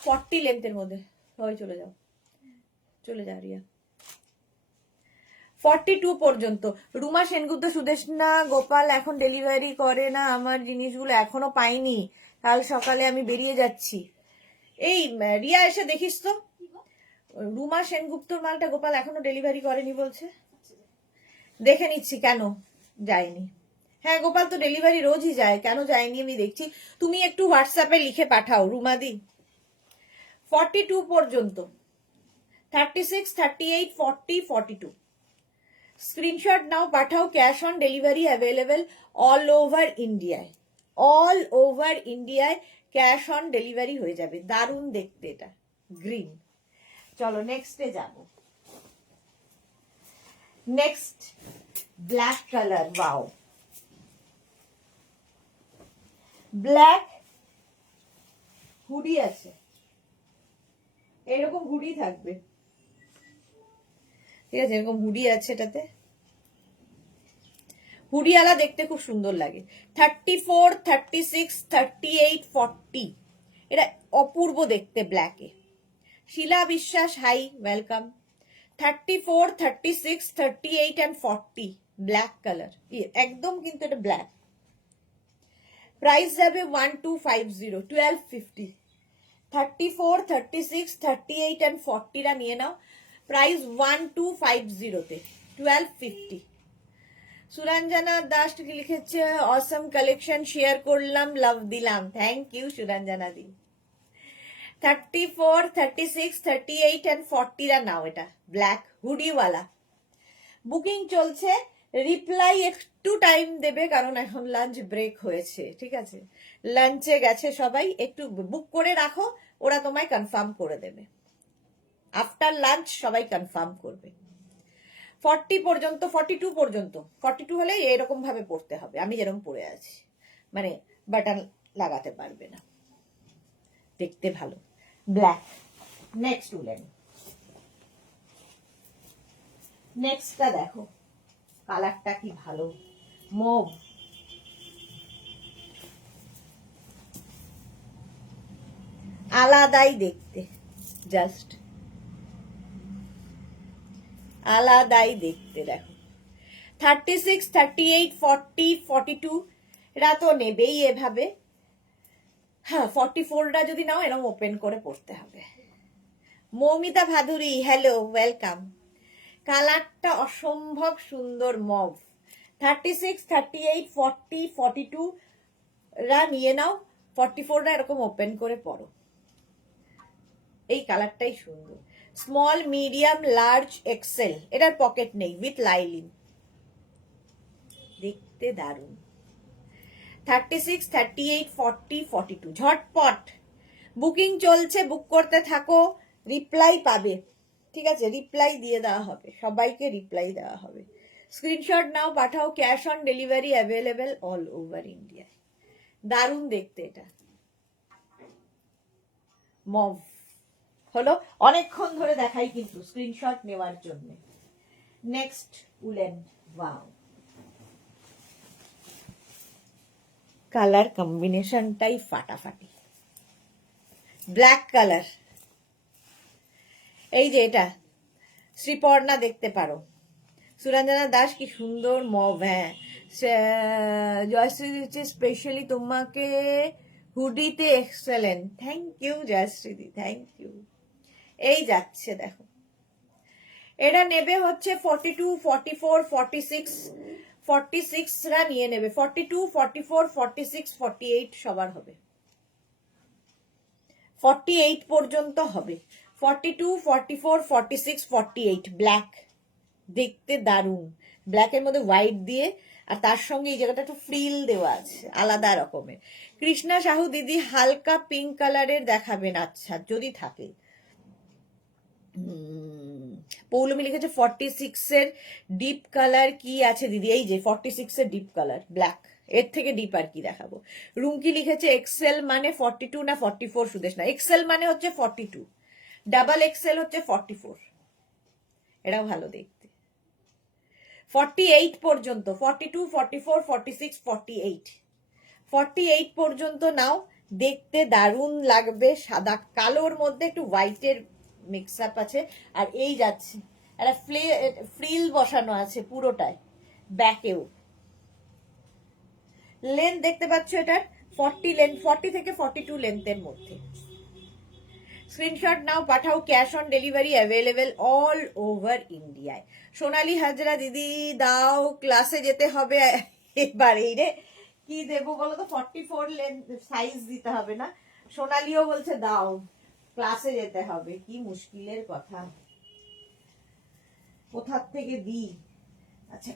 40 লেন্থের মধ্যে। সবাই চলে যাও, চলে যাও রিয়া। 42 পর্যন্ত। রুমা সেনগুপ্ত, সুদেশনা গোপাল এখন ডেলিভারি করে না, আমার জিনিসগুলো এখনো পাইনি, কাল সকালে আমি বেরিয়ে যাচ্ছি। এই রিয়া এসে দেখিস তো, রুমা সেনগুপ্তর মালটা গোপাল এখনো ডেলিভারি করেনি বলছে। দেখে নিচ্ছি কেন যায়নি। হ্যাঁ গোপাল তো ডেলিভারি রোজই যায়, কেন যায়নি আমি দেখছি। তুমি একটু হোয়াটসঅ্যাপে লিখে পাঠাও রুমাদি। 42 পর্যন্ত, 36, 38, 40, 42। স্ক্রিনশট নাও, পাঠাও। Cash on delivery available all over ইন্ডিয়ায়। অল ওভার ইন্ডিয়ায় ক্যাশ অন ডেলিভারি হয়ে যাবে। দারুণ দেখতে এটা, গ্রিন। চলো নেক্সটে যাব। Next black colour, wow, black hoodie আছে, এরকম হুডি থাকবে, ঠিক আছে, এরকম হুডি আছে এটাতে। হুডিওয়ালা দেখতে খুব সুন্দর লাগে। 34, 36, 38, 40। এটা অপূর্ব দেখতে ব্ল্যাকে। Sheela Biswas, hi, welcome. 34, 36, 38 and 40 black colour, একদম কিন্তু এটা ব্ল্যাক। প্রাইস যাবে 1250, 1250। 34, 36, 38 and 40 রা নিয়ে নাও। প্রাইস 1250 তে, 1250। সুরঞ্জনা দাস লিখেছে অসম কালেকশন শেয়ার করলাম, লাভ দিলাম। থ্যাংক ইউ সুরঞ্জনা দি। 34, 36, 38 and 40 রা নাও। এটা ব্ল্যাক হুডিওয়ালা, বুকিং চলছে। রিপ্লাই একটু টাইম দেবে কারণ এখন লাঞ্চ ব্রেক হয়েছে, ঠিক আছে, লাঞ্চে গেছে সবাই। একটু বুক করে রাখো, ওরা তোমায় কনফার্ম করে দেবে। আফটার লাঞ্চ সবাই কনফার্ম করবে। 40 পর্যন্ত, 42 পর্যন্ত। 42 হলে এরকম ভাবে পড়তে হবে, আমি যেরকম পরে আছি, মানে বাটন লাগাতে পারবে না, দেখতে ভালো, ব্ল্যাক। নেক্সট উলেন, নেক্সটটা দেখো, কালারটা কি ভালো, মুভ। আলাদাই দেখতে, জাস্ট আলাদাই দেখতে। দেখো 36, 38, 40, 42 এরা তো নেবেই এভাবে। হ্যাঁ, 44টা যদি নাও এরকম ওপেন করে পড়তে হবে। Moumita Bhaduri, hello, welcome. কালারটা অসম্ভব সুন্দর মভ। 36, 38, 40, 42 রা নিয়ে নাও, 44টা এরকম ওপেন করে পড়ো। এই কালারটাই সুন্দর। স্মল, মিডিয়াম, লার্জ, এক্সেল, এটার পকেট নেই, উইথ লাইলিন, দেখতে দারুণ। 36, 38, 40, 42 ঝটপট বুকিং চলছে, বুক করতে থাকো, রিপ্লাই পাবে। ঠিক আছে, রিপ্লাই দিয়ে দেওয়া হবে, সবাইকে রিপ্লাই দেওয়া হবে। স্ক্রিনশট নাও, পাঠাও, cash on delivery available all over ইন্ডিয়ায়। দারুণ দেখতে এটা, মভ হলো। অনেকক্ষণ ধরে দেখাই কিন্তু স্ক্রিনশট নেওয়ার জন্য। নেক্সট উলেন, ওয়াও, কালার কম্বিনেশনটাই ফাটাফাটি। ব্ল্যাক কালার, এই যে এটা শ্রীপর্ণা দেখতে পারো। সুরঞ্জনা দাস, কি সুন্দর মভ। হ্যাঁ, জয়শ্রী দিচ্ছে স্পেশালি তোমাকে হুডিতে এক্সেলেন্ট। থ্যাংক ইউ জয়শ্রীদি, থ্যাংক ইউ। এই যাচ্ছে দেখো, এটা নেবে হচ্ছে 42, 44, 46, 46 রা নিয়ে নেবে। 42, 44, 46, 48 সবার হবে, 48 পর্যন্ত হবে। 42, 44, 46, 48 ব্ল্যাক, দেখতে দারুণ। ব্ল্যাকের মধ্যে হোয়াইট দিয়ে, আর তার সঙ্গে এই জায়গাটা একটু ফ্রিল দেওয়া আছে আলাদা রকমের। কৃষ্ণা সাহু দিদি, হালকা পিঙ্ক কালারের দেখাবেন, আচ্ছা যদি থাকে। পৌলমি লিখেছে 46 এর ডিপ কালার কি আছে দিদি? এই যে 46 এর ডিপ কালার ব্ল্যাক, এর থেকে ডিপ আর কি দেখাবো। রুমকি লিখেছে এক্সেল মানে 42 না 44? সুদেশ না, এক্সেল মানে হচ্ছে 42, ডাবল এক্সেল হচ্ছে 44। এটাও ভালো দেখতে। 48 পর্যন্ত, 42, 44, 46, 48, 48 পর্যন্ত নাও, দেখতে দারুণ লাগবে। সাদা কালোর মধ্যে একটু হোয়াইটের মিক্স আপ আছে। আর এই যাচ্ছে একটা ফ্রিল বসানো আছে পুরোটায়, ব্যাকেও। লেন্থ দেখতে পাচ্ছ এটার 40 লেন্থ, 40 থেকে 42 লেন্থের মধ্যে। স্ক্রিনশট নাও, পাঠাও, cash on delivery available all over ইন্ডিয়ায়। সোনালী হাজরা দিদি দাও, ক্লাসে যেতে হবে এবার। এই রে কি দেবো বলো তো, 44 লেন্থ সাইজ দিতে হবে না। সোনালীও বলছে দাও, ক্লাসে যেতে হবে, কি মুশকিলের কথা, কোথা থেকে দিই। আচ্ছা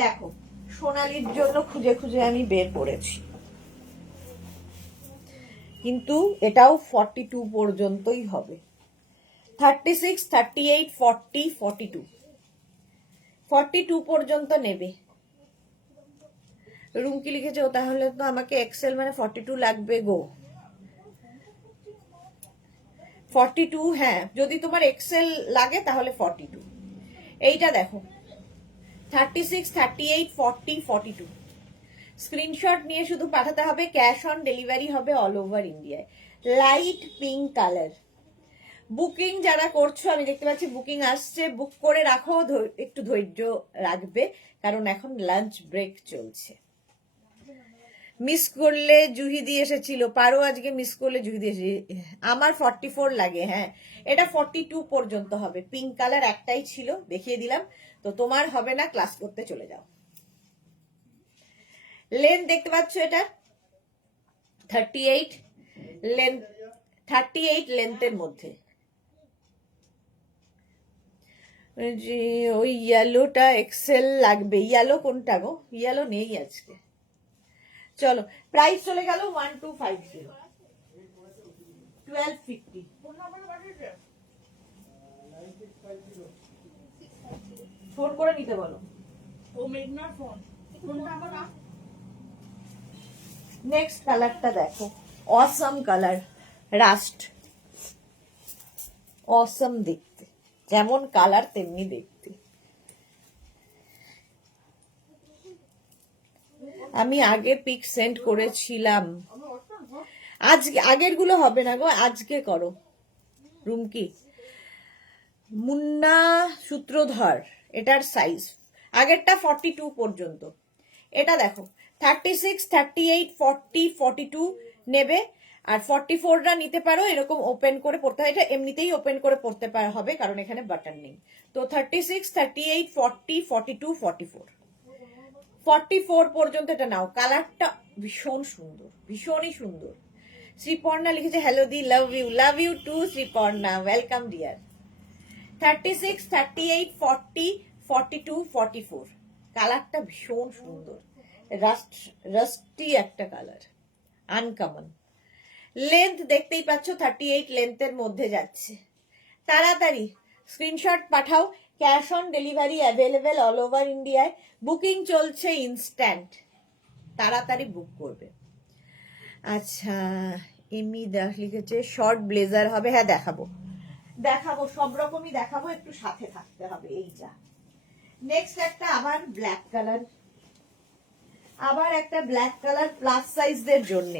দেখো, সোনালীর জন্য খুঁজে খুঁজে আমি বের করেছি, কিন্তু এটাও 42 পর্যন্তই হবে। 36, 38, 40, 42, 42 পর্যন্ত নেবে। রুমকি লিখেছে ও তাহলে তো আমাকে এক্সেল মানে 42 লাগবে গো। 42, হ্যাঁ, যদি তোমার এক্সেল লাগে তাহলে 42। এইটা দেখো 36, 38, 40, 42। স্ক্রিনশট নিয়ে শুধু পাঠাতে হবে, ক্যাশ অন ডেলিভারি হবে অল ওভার ইন্ডিয়ায়। Light pink colour. বুকিং যারা করছো, আমি দেখতে পাচ্ছি বুকিং আসছে, বুক করে রাখো, একটু ধৈর্য রাখবে, কারণ এখন লাঞ্চ ব্রেক চলছে। মিস করলে জুহি দিয়ে এসেছিল, পারো আজকে মিস করলে জুহি দিয়ে আমার 44 লাগে। হ্যাঁ, এটা 42 পর্যন্ত হবে। পিঙ্ক কালার একটাই ছিল, দেখিয়ে দিলাম, তো তোমার হবে না, ক্লাস করতে চলে যাও। লেন্থ দেখতে পাচ্ছ এটা 38 লেন্থ, 38 লেন্থের মধ্যে। ওই ইয়েলোটা এক্সেল লাগবে। ইয়েলো কোনটা গো? ইয়েলো নেই আজকে। চলো, প্রাইস চলে গেল 1250, 1250। ফোন করে নিতে বলো। নেক্সট কালারটা দেখো, অসম কালার, রাস্ট, অসম দেখতে, যেমন কালার তেমনি দেখতে। আমি আগে পিক সেন্ড করেছিলাম, আজকে আগের গুলো হবে না গো, আজকে করো। রুমকি মুন্না সূত্রধর, এটার সাইজ আগেরটা 42 পর্যন্ত। এটা দেখো 36, 38, 40, 42 নেবে, আর 44রা নিতে পারো এরকম ওপেন করে পড়তে হয়। এটা এমনিতেই ওপেন করে পড়তে হবে কারণ এখানে বাটন নেই। তো 36, 38, 40, 42, 44, 44 পর্যন্ত এটা নাও। কালারটা ভীষণ সুন্দর, ভীষণই সুন্দর। শ্রীপর্ণা লিখেছে হ্যালো দি, love you too Sreeparna, welcome dear. 36, 38, 40, 42, 44, কালারটা ভীষণ সুন্দর, রাস্টি একটা কালার, আনকমন। লেন্থ দেখতেই পাচ্ছ 38 লেন্থের মধ্যে যাচ্ছে। তাড়াতাড়ি screenshot Pathao, cash on delivery available all over ইন্ডিয়ায়, বুকিং চলছে ইনস্ট্যান্ট, তাড়াতাড়ি বুক করবে। আচ্ছা, এমনি দাস লিখেছে শর্ট ব্লেজার হবে, হ্যাঁ দেখাবো দেখাবো, সব রকমই দেখাবো, একটু সাথে থাকতে হবে। এই যা নেক্সট একটা আবার ব্ল্যাক কালার, আবার একটা ব্ল্যাক কালার প্লাস সাইজদের জন্য।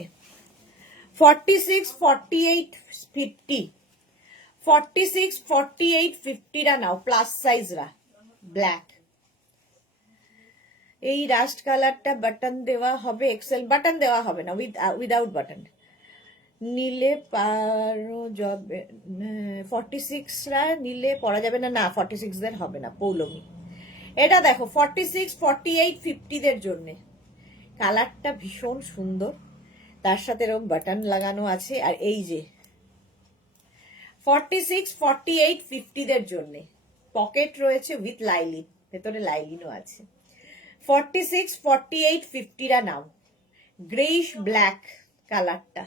46, 48, 50, 46, 48, 50রা নাও, প্লাস সাইজরা ব্ল্যাক। এই রাস্ট কালারটা বাটন দেওয়া হবে, এক্সেল বাটন দেওয়া হবে না, উইদাউট বাটন নিলে পারো যাবে। 46রা নিলে পরা যাবে না, না 46দের হবে না, পৌলমি। এটা দেখো 46, 48, 50দের জন্য, কালারটা ভীষণ সুন্দর, তার সাথে এরকম বাটন লাগানো আছে। আর এই যে 46, 48, 50দের জন্য পকেট রয়েছে উইথ লাইলিন, ভেতরে লাইলিনও আছে। 46, 48, 50রা নাও, গ্রেইশ ব্ল্যাক কালারটা,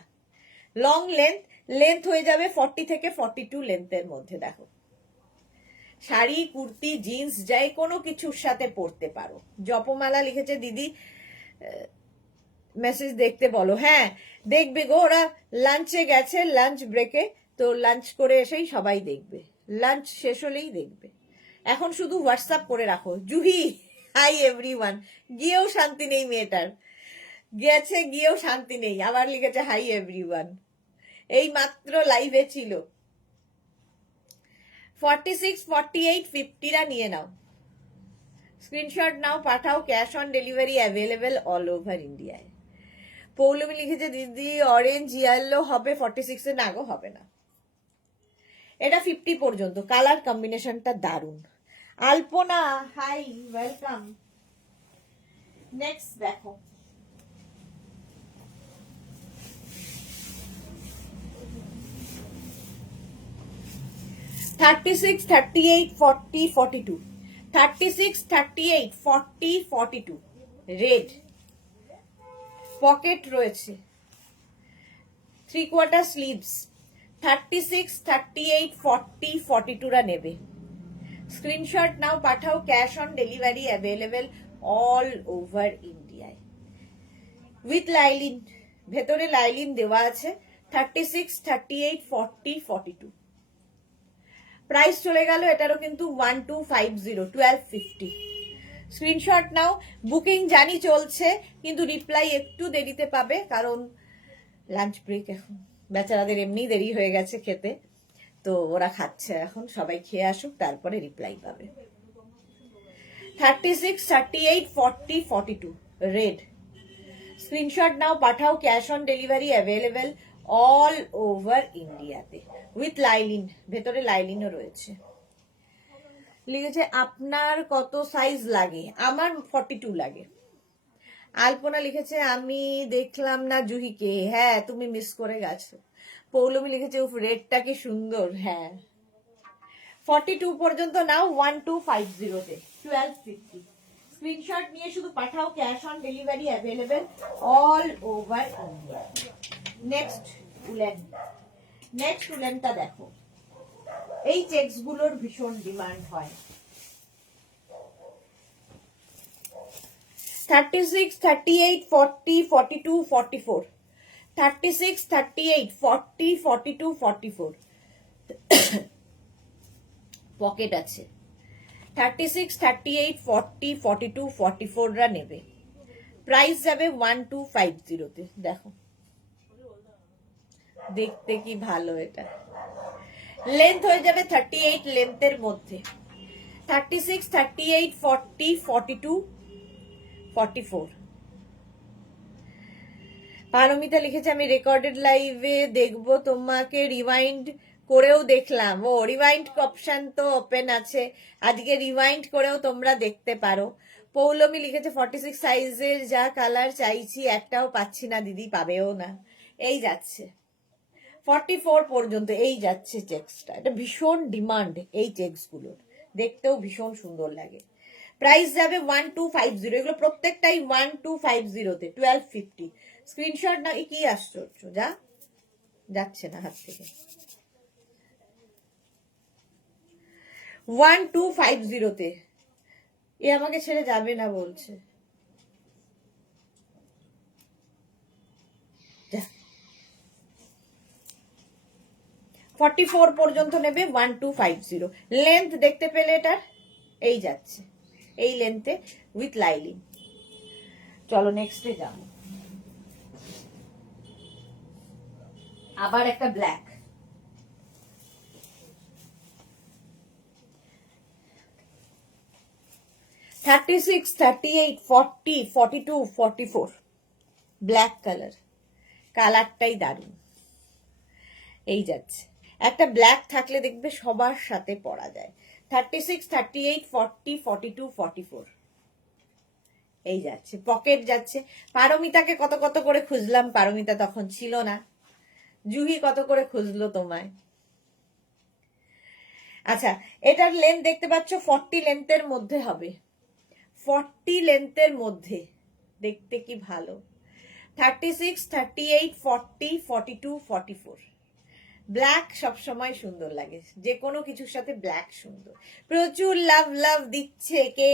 লং লেন্থ হয়ে যাবে 40 থেকে 42 লেন্থের মধ্যে। দেখো শাড়ি, কুর্তি, জিন্স যাই কোনো কিছুর সাথে পরতে পারো। জপমালা লিখেছে দিদি মেসেজ দেখতে বলো, হ্যাঁ দেখবে গো, ওরা লাঞ্চে গেছে, লাঞ্চ ব্রেকে, তো লাঞ্চ করে এসেই সবাই দেখবে, লাঞ্চ শেষ হলেই দেখবে। এখন শুধু হোয়াটসঅ্যাপ করে রাখো। জুহি হাই এভরিওয়ান, গিয়েও শান্তি নেই মেয়েটার, গেছে গিয়েও শান্তি নেই, আবার লিখেছে হাই এভরিওয়ান, এই মাত্র লাইভে ছিল। 46, 48, 50রা নিয়ে নাও, স্ক্রিনশট নাও, পাঠাও, cash on delivery available all over ইন্ডিয়ায়। পৌলমী লিখেছে দিদি অরেঞ্জ ইয়েলো হবে 46 এ, না গো হবে না, এটা 50 পর্যন্ত, কালার কম্বিনেশনটা দারুন। আলপনা হাই, ওয়েলকাম। নেক্সট দেখো 36, 38, 40, 42, 36, 38, 40, 42, রেড পকেট রয়েছে, 3/4 স্লিভস। 36, 38, 40, 42রা নেবে, স্ক্রিনশট নাও, পাঠাও, cash on delivery available all over ইন্ডিয়ায় উইথ লাইলিন, ভেতরে লাইলিন দেওয়া আছে। 36, 38, 40, 42, প্রাইস চলে গেল এটারও কিন্তু 1250, 1250। স্ক্রিনশট নাও, বুকিং জানি চলছে, কিন্তু রিপ্লাই একটু দেরিতে পাবে, কারণ লাঞ্চ ব্রেক, এখন বেচারাদের এমনি দেরি হয়ে গেছে খেতে, তো ওরা খাচ্ছে এখন, সবাই খেয়ে আসুক তারপরে রিপ্লাই পাবে। 36, 38, 40, 42, রেড, স্ক্রিনশট নাও, পাঠাও, cash on delivery available all over ইন্ডিয়াতে উইথ লাইলিন, ভেতরে লাইলিনও রয়েছে। লিখেছে আপনার কত সাইজ লাগে, আমার 42 লাগে। আলপনা লিখেছে আমি দেখলাম না জুহিকে, হ্যাঁ তুমি মিস করে গেছো। পৌলমী লিখেছে উফ রেডটা কি সুন্দর, হ্যাঁ 42 পর্যন্ত নাও, 1250-তে 1250। স্ক্রিনশট নিয়ে শুধু পাঠাও, cash on delivery available all over India. Next উলেনটা দেখো, এই চেকস গুলোর ভীষণ ডিমান্ড হয়। 36, 38, 40, 42, 44, 36, 38, 40, 42, 44, পকেট আছে। 36, 38, 40, 42, 44রা নেবে, প্রাইস যাবে 1250-তে। দেখো দেখতে কি ভালো, এটা লেন্থ হয়ে যাবে 38 লেন্থের মধ্যে। 36, 38, 40, 42, 44। পারমিতা লিখেছে আমি রেকর্ডেড লাইভে দেখবো তোমাকে, রিওয়াইন্ড করেও দেখলাম। ও রিওয়াইন্ড অপশন তো ওপেন আছে, আজকে রিওয়াইন্ড করেও তোমরা দেখতে পারো। পৌলমী লিখেছে 46 সাইজের যা কালার চাইছি একটাও পাচ্ছি না দিদি, পাবেও না। এই যাচ্ছে 44 পর্যন্ত, এই যাচ্ছে চেক্সটা। এটা ভীষণ ডিমান্ড এই চেক্স গুলোর, দেখতেও ভীষণ সুন্দর লাগে। প্রাইস যাবে 1250, এগুলো প্রত্যেকটাই 1250-তে 1250। স্ক্রিনশট না, কি আশ্চর্য, যাচ্ছে না হাত থেকে। 1250-তে এ আমাকে ছেড়ে যাবে না বলছে। 44 পর্যন্ত নেবে 1250। লেন্থ দেখতে পেলে এটার, এই যাচ্ছে এই লেন্থে উইথ লাইলিন। চলো নেক্সটে যাব। আবার একটা black, thirty six, 38, 40, 42, 44, black colour. কালারটাই দারুণ, এই যাচ্ছে। একটা ব্ল্যাক থাকলে দেখবে সবার সাথে পরা যায়। 36, 38, 40, 42, 44, এই যাচ্ছে। পকেট যাচ্ছে। পারমিতাকে কত কত করে খুঁজলাম, পারমিতা তখন ছিল না। জুহি কত করে খুঁজলো তোমায়। আচ্ছা, এটার লেন্থ দেখতে পাচ্ছ 40 লেন্থের মধ্যে হবে, 40 লেন্থের মধ্যে, দেখতে কি ভালো। 36, 38, 40, 42, 44, ব্ল্যাক সবসময় সুন্দর লাগে, যে কোনো কিছুর সাথে ব্ল্যাক সুন্দর। প্রচুর লাভ লাভ দিচ্ছে, কে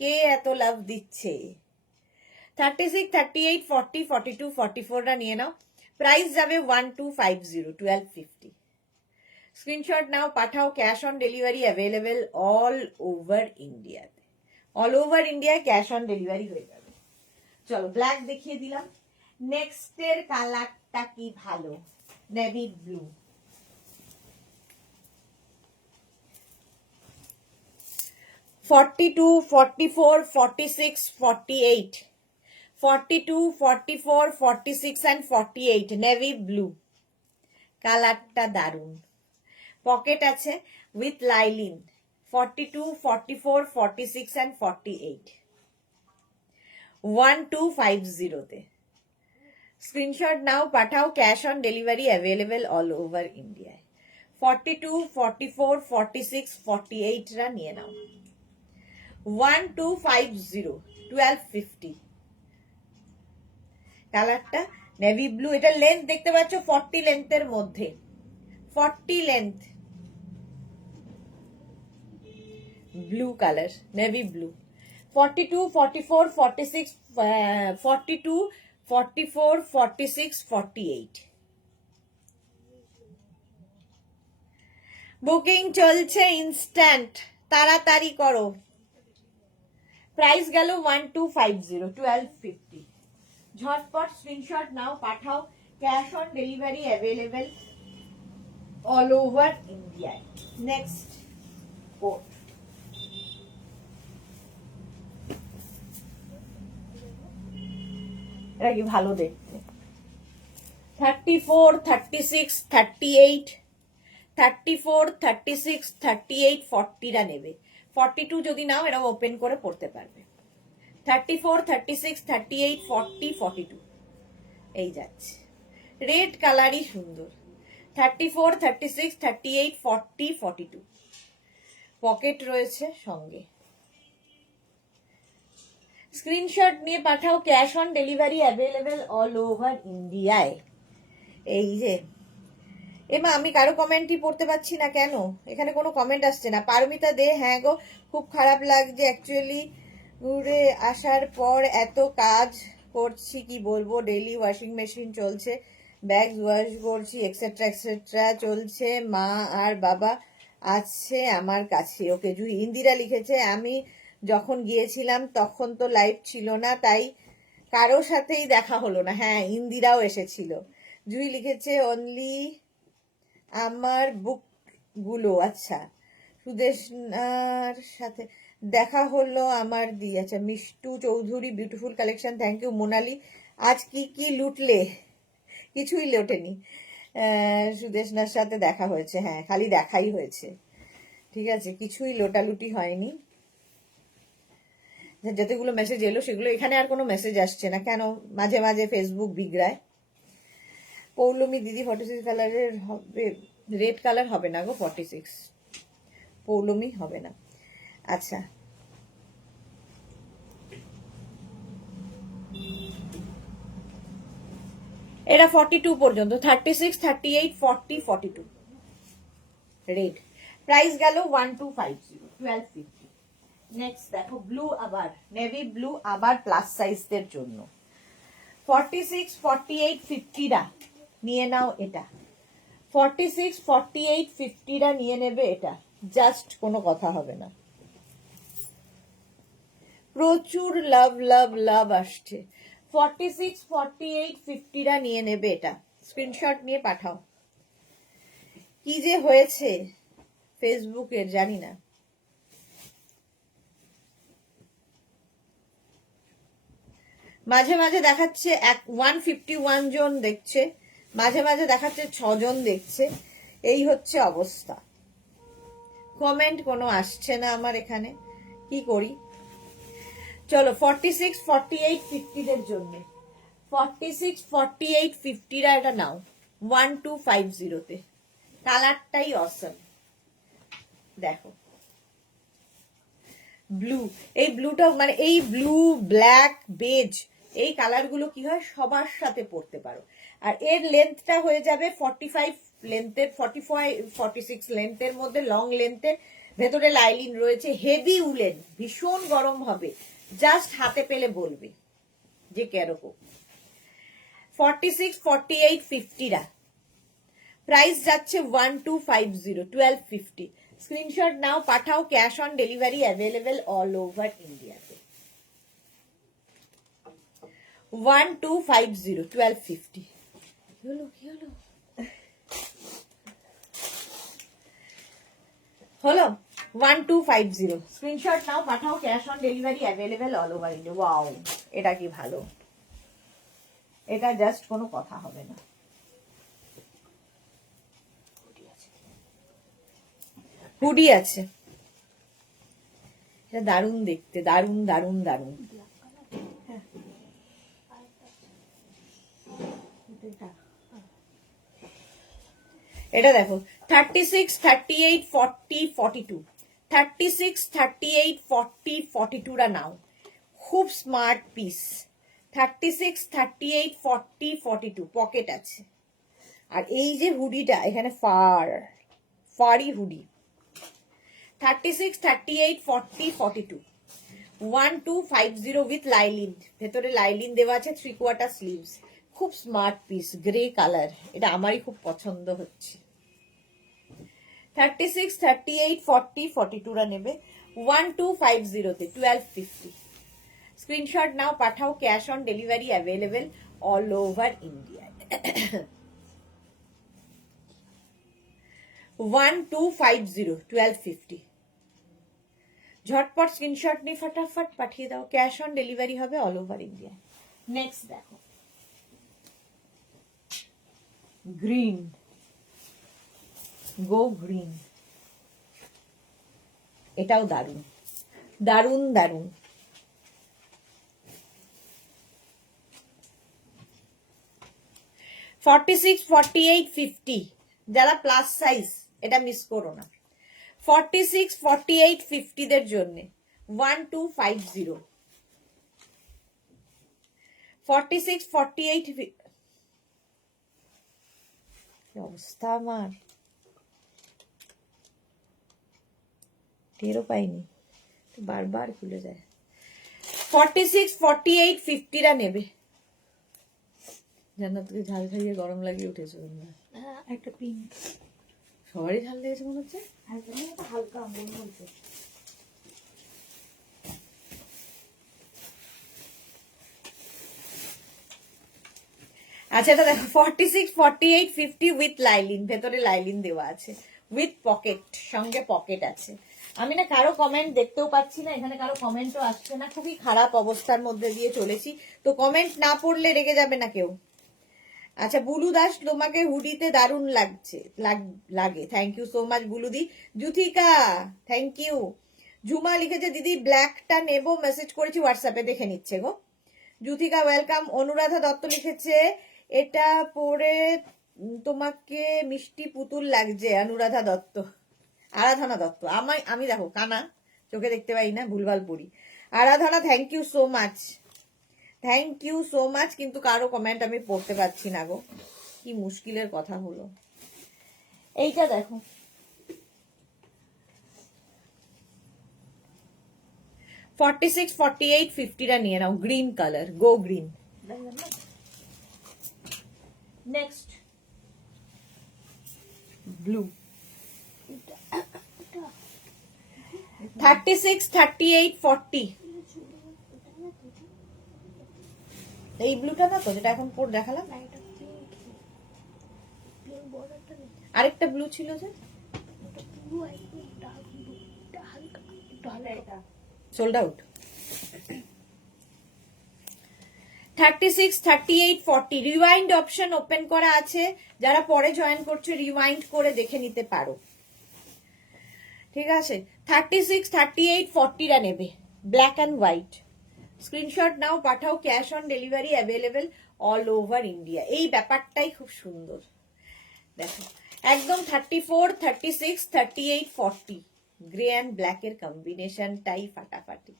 কে এত লাভ দিচ্ছে। 36, 38, 40, 42, 44টা নিয়ে নাও। প্রাইস যাবে 1250, 1250। স্ক্রিনশট নাও, পাঠাও। Cash on delivery available all over ইন্ডিয়াতে, all over India cash on delivery হয়ে যাবে। চলো ব্ল্যাক দেখিয়ে দিলাম। নেক্সটের কালারটা কি ভালো, navy blue. Forty two, 44, 46, 48, 42, 44, 46 and 48, navy blue. কালারটা দারুন। পকেট আছে উইথ লাইলিন। 42, 44, 46 and 48, 1250-তে। স্ক্রিনশট নাও, পাঠাও। Cash on delivery available all over ইন্ডিয়ায়। 42, 44, 46, 48রা নিয়ে নাও। 1250, 1250। কালারটা নেভি ব্লু। এটা লেন্থ দেখতে পাচ্ছ 40 লেন্থের মধ্যে, 40 length, blue colour, navy blue. 42, 44, 46, 42, 44, 46, 48। Booking চলছে ইনস্ট্যান্ট, তাড়াতাড়ি করো। প্রাইস গেল 1250, 1250। ঝটপট স্ক্রিনশট নাও, পাঠাও। Cash on delivery available all over ইন্ডিয়ায়। Next coat. এটা কি ভালো দেখতে। 34, 36, 38, 34, 36, 38, 40রা নেবে। 42 যদি নাও এরা ওপেন করে পড়তে পারবে। 34, 36, 38, 40, 42, এই যাচ্ছে। রেড কালারই সুন্দর। 34, 36, 38, 40, 42, পকেট রয়েছে সঙ্গে। স্ক্রিনশট নিয়ে পাঠাও। Cash on delivery available all over ইন্ডিয়ায়। এই যে এমা, আমি কারো কমেন্টই পড়তে পারছি না কেন, এখানে কোনো কমেন্ট আসছে না। পারমিতা দে, হ্যাঁ গো খুব খারাপ লাগছে অ্যাকচুয়ালি। ঘুরে আসার পর এত কাজ করছি, কি বলবো, ডেইলি ওয়াশিং মেশিন চলছে, ব্যাগ ওয়াশ করছি, এক্সেট্রা এক্সেট্রা চলছে। মা আর বাবা আছে আমার কাছে। ওকে জুহি। ইন্দিরা লিখেছে আমি যখন গিয়েছিলাম তখন তো লাইভ ছিল না, তাই কারো সাথেই দেখা হলো না। হ্যাঁ, ইন্দিরাও এসেছিল। জুহি লিখেছে অনলি আমার বুক গুলো। আচ্ছা, সুদেশনার সাথে দেখা হলো আমার দি। আচ্ছা, Mishtu Chowdhury, beautiful collection, thank you. Monali, আজ কি কি লুটলে? কিছুই লোটেনি। সুদেশনার সাথে দেখা হয়েছে, হ্যাঁ, খালি দেখাই হয়েছে, ঠিক আছে, কিছুই লোটালুটি হয়নি। যতগুলো মেসেজ এলো সেগুলো, এখানে আর কোনো মেসেজ আসছে না কেন? মাঝে মাঝে ফেসবুক বিগড়ায়। পৌলমী দিদি, 46 কালারের হবে, রেড কালার হবে না গো, 46 পৌলমী হবে না। আচ্ছা, এটা 42 পর্যন্ত, 36, 38, 40, 42 রেড। প্রাইস গেল 1250, 1250। নেক্সট দেখো ব্লু, আবার নেভি ব্লু, আবার প্লাস সাইজদের জন্য 46, 48, 50রা নিয়ে নাও এটা। 46, 48, 50রা নিয়ে নেবে এটা, জাস্ট কোনো কথা হবে না। প্রচুর লাভ লাভ লাভ আসছে। 46, 48, 50রা নিয়ে নেবে এটা, স্ক্রিনশট নিয়ে পাঠাও। কি যে হয়েছে ফেসবুকের জানি না। মাঝে মাঝে দেখাচ্ছে 151 জন দেখছে, মাঝে মাঝে দেখাচ্ছে 6 জন দেখছে, এই হচ্ছে অবস্থা। কমেন্ট কোনো আসছে না আমার এখানে, কি করি? চলো 46, 48, 50দের জন্য 46, 48, 50রা এটা নাও 1250-তে। কালারটাই অসম, দেখো ব্লু, এই ব্লুটা মানে এই ব্লু, ব্ল্যাক, বেজ, এই কালারগুলো কি হয় সবার সাথে পরতে পারো। আর এর লেন্থটা হয়ে যাবে 45 লেন্থের, 45, 46 লেন্থের মধ্যে, লং লেন্থের, ভেতরে লাইলিন রয়েছে, হেভি উলেন, ভীষণ গরম হবে, জাস্ট হাতে পেলে বলবে যে কেরকম। 46, 48, 50রা প্রাইস যাচ্ছে 1250, 1250। স্ক্রিনশট নাও, পাঠাও, cash on delivery available all over ইন্ডিয়াতে। 1250, 1250। কি হলো কি হলো হলো 1250। স্ক্রিনশট নাও, পাঠাও, cash on delivery available all over India. Wow, এটা কি ভালো, এটা জাস্ট কোনো কথা হবে না। হুডি আছে, এটা দারুণ দেখতে, দারুণ দারুণ দারুণ। এটা দেখো 36, 38, 40, 42, 36, 38, 40, 42রা নাও, খুব স্মার্ট পিস। 36, 38, 40, 42 পকেট আছে। আর এই যে হুডিটা এখানে ফারি হুডি, 36, 38, 40, 42, 1250 উইথ লাইলিন, ভেতরে লাইলিন দেওয়া আছে, 3/4 স্লিভস, খুব স্মার্ট পিস, গ্রে কালার, এটা আমারই খুব পছন্দ হচ্ছে। 36, 38, 40, 42রা নেবে 1250-তে, 1250। স্ক্রিনশট নাও, পাঠাও, cash on delivery available all over India. 1250, 1250। ঝটপট স্ক্রিনশট নিয়ে ফটাফট পাঠিয়ে দাও, ক্যাশ অন ডেলিভারি হবে অল ওভার ইন্ডিয়া। নেক্সট দেখো গ্রিন, গো গ্রিন, এটাও দারুন দারুন দারুন। 46, 48, 50 যারা প্লাস সাইজ, এটা মিস করো না। 46, 48, 50দের জন্য 1250। 46, 48, অবস্থা আমার, টেরও পাইনি, বারবার খুলে যায়। 46, 48, 50রা নেবে। জান্নাতকে ঝাল খাইয়ে গরম লাগিয়ে উঠেছে তোমরা। একটা পিঙ্ক, সবারই ঝাল লেগেছে মনে হচ্ছে। হালকা আঙুল বলছে। আচ্ছা, এটা দেখো 46, 48, 50 উইথ লাইলিন, ভেতরে লাইলিন দেওয়া আছে, উইথ পকেট, সঙ্গে পকেট আছে। আমি না কারো কমেন্ট দেখতেও পাচ্ছি না, এখানে কারো কমেন্টও আসছে না, খুবই খারাপ অবস্থার মধ্যে দিয়ে চলেছি। তো কমেন্ট না পড়লে রেগে যাবে না কেউ। আচ্ছা, বুলু দাস, তোমাকে হুডিতে দারুণ লাগছে, লাগে, থ্যাংক ইউ সো মাচ বুলুদি। Juthika, thank you. ঝুমা লিখেছে দিদি ব্ল্যাকটা নেব, মেসেজ করেছি হোয়াটসঅ্যাপে, দেখে নিচ্ছে গো। জুথিকা ওয়েলকাম। অনুরাধা দত্ত লিখেছে এটা পরে তোমাকে মিষ্টি পুতুল লাগছে। অনুরাধা দত্ত, আরাধনা দত্ত। আমি দেখো কানা, চোখে দেখতে পাই না, ভুলভাল পড়ি। Aradhana, thank you so much, thank you so much. কিন্তু কারো কমেন্ট আমি পড়তে পারছি না গো, কি মুশকিলের কথা হলো। এইটা দেখো, $46, $48, $50 নিয়ে নাও, green colour, go green. Next blue, 36, 38, 40। এই ব্লুটা না তো, যেটা এখন পরে দেখালাম, আরেকটা ব্লু ছিল যে, sold out. 36, 38, 40 rewind option open করা আছে, যারা পরে জয়েন করছে রিওয়াইন্ড করে দেখে নিতে পারো, ঠিক আছে। 36, 38, 40 নেবে, ব্ল্যাক অ্যান্ড হোয়াইট। স্ক্রিনশট নাও, পাঠাও, cash on delivery available all over India. এই ব্যাপারটাই খুব সুন্দর, দেখো একদম 34, 36, 38, 40 গ্রে অ্যান্ড ব্ল্যাক এর কম্বিনেশনটাই ফাটাফাটি।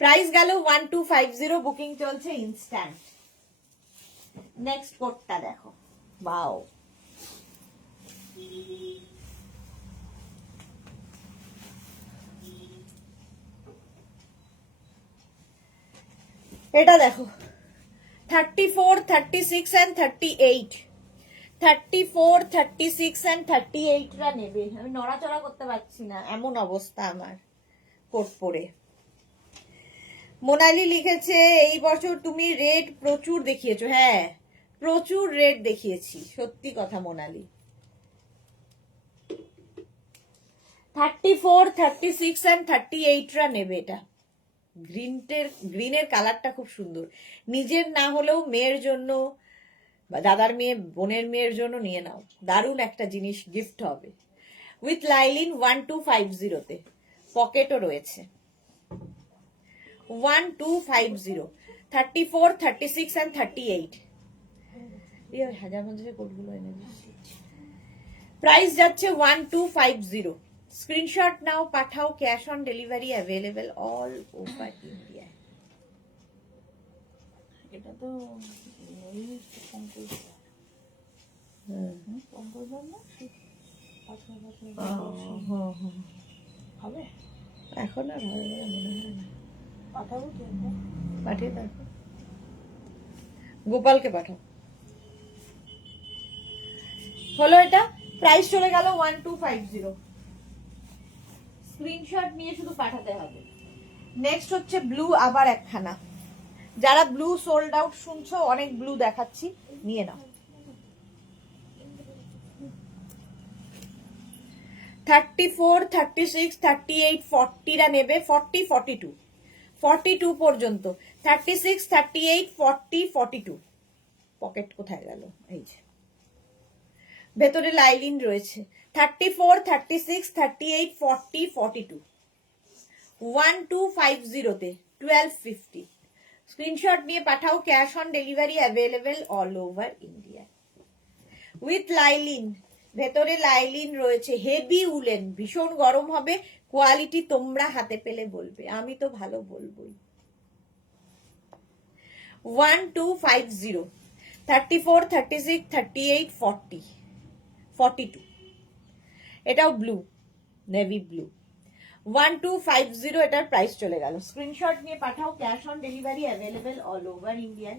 প্রাইস গেল 1250, বুকিং চলছে ইনস্ট্যান্ট। নেক্সট কোডটা দেখো, ওয়াও, এটা দেখো 34, 36 and 38, 34, 36 and 38 রা নেবে। আমি নড়াচড়া করতে পারছি না, এমন অবস্থা আমার কোট পরে। মোনালি লিখেছে এই বছর তুমি রেড প্রচুর দেখিয়েছো। হ্যাঁ, প্রচুর রেড দেখিয়েছি, সত্যি কথা মোনালি। 34, 36 and 38 রা নেবে। এটা গ্রিনের কালারটা খুব সুন্দর, নিজের না হলেও মেয়ের জন্য বা দাদার মেয়ে, বোনের মেয়ের জন্য নিয়ে নাও, দারুণ একটা জিনিস গিফট হবে। উইথ লাইলিন 1250 পকেটও রয়েছে। 1250, 34, 36 and 38। হাজার পঞ্চাশের কোডগুলো এনে দিচ্ছি। প্রাইস যাচ্ছে 1250। স্ক্রিনশট নাও, পাঠাও, cash on delivery available all over India. এটা তো হবে এখন আর হবে বলে মনে হয় না। পাঠাবো তো, পাঠিয়ে দেখো, গোপালকে পাঠাও। হলো, এটা প্রাইস চলে গেল 1250। স্ক্রিনশট নিয়ে শুধু পাঠাতে হবে। নেক্সট হচ্ছে ব্লু, আবার একখানা। যারা ব্লু সোল্ড আউট শুনছো, অনেক ব্লু দেখাচ্ছি, নিয়ে নাও। 34, 36, 38, 40 রা নেবে, 40, 42, 42 পর্যন্ত। 36, 38, 40, 42। পকেট কোথায় গেল? এই যে ভেতরে লাইলিন রয়েছে। 34, 36, 38, 40, 42 1250 1250। স্ক্রিনশট নিয়ে পাঠাও, cash on delivery available all over India. With lining, ভেতরে লাইলিন রয়েছে, হেভি উলেন, ভীষণ গরম হবে, কোয়ালিটি তোমরা হাতে পেলে বলবে, আমি তো ভালো বলবোই। 1250, 34, 36, 38, 40, 42। এটাও ব্লু, নেভি ব্লু। 1250 এটার প্রাইস চলে গেল। স্ক্রিনশট নিয়ে পাঠাও, cash on delivery available all over India.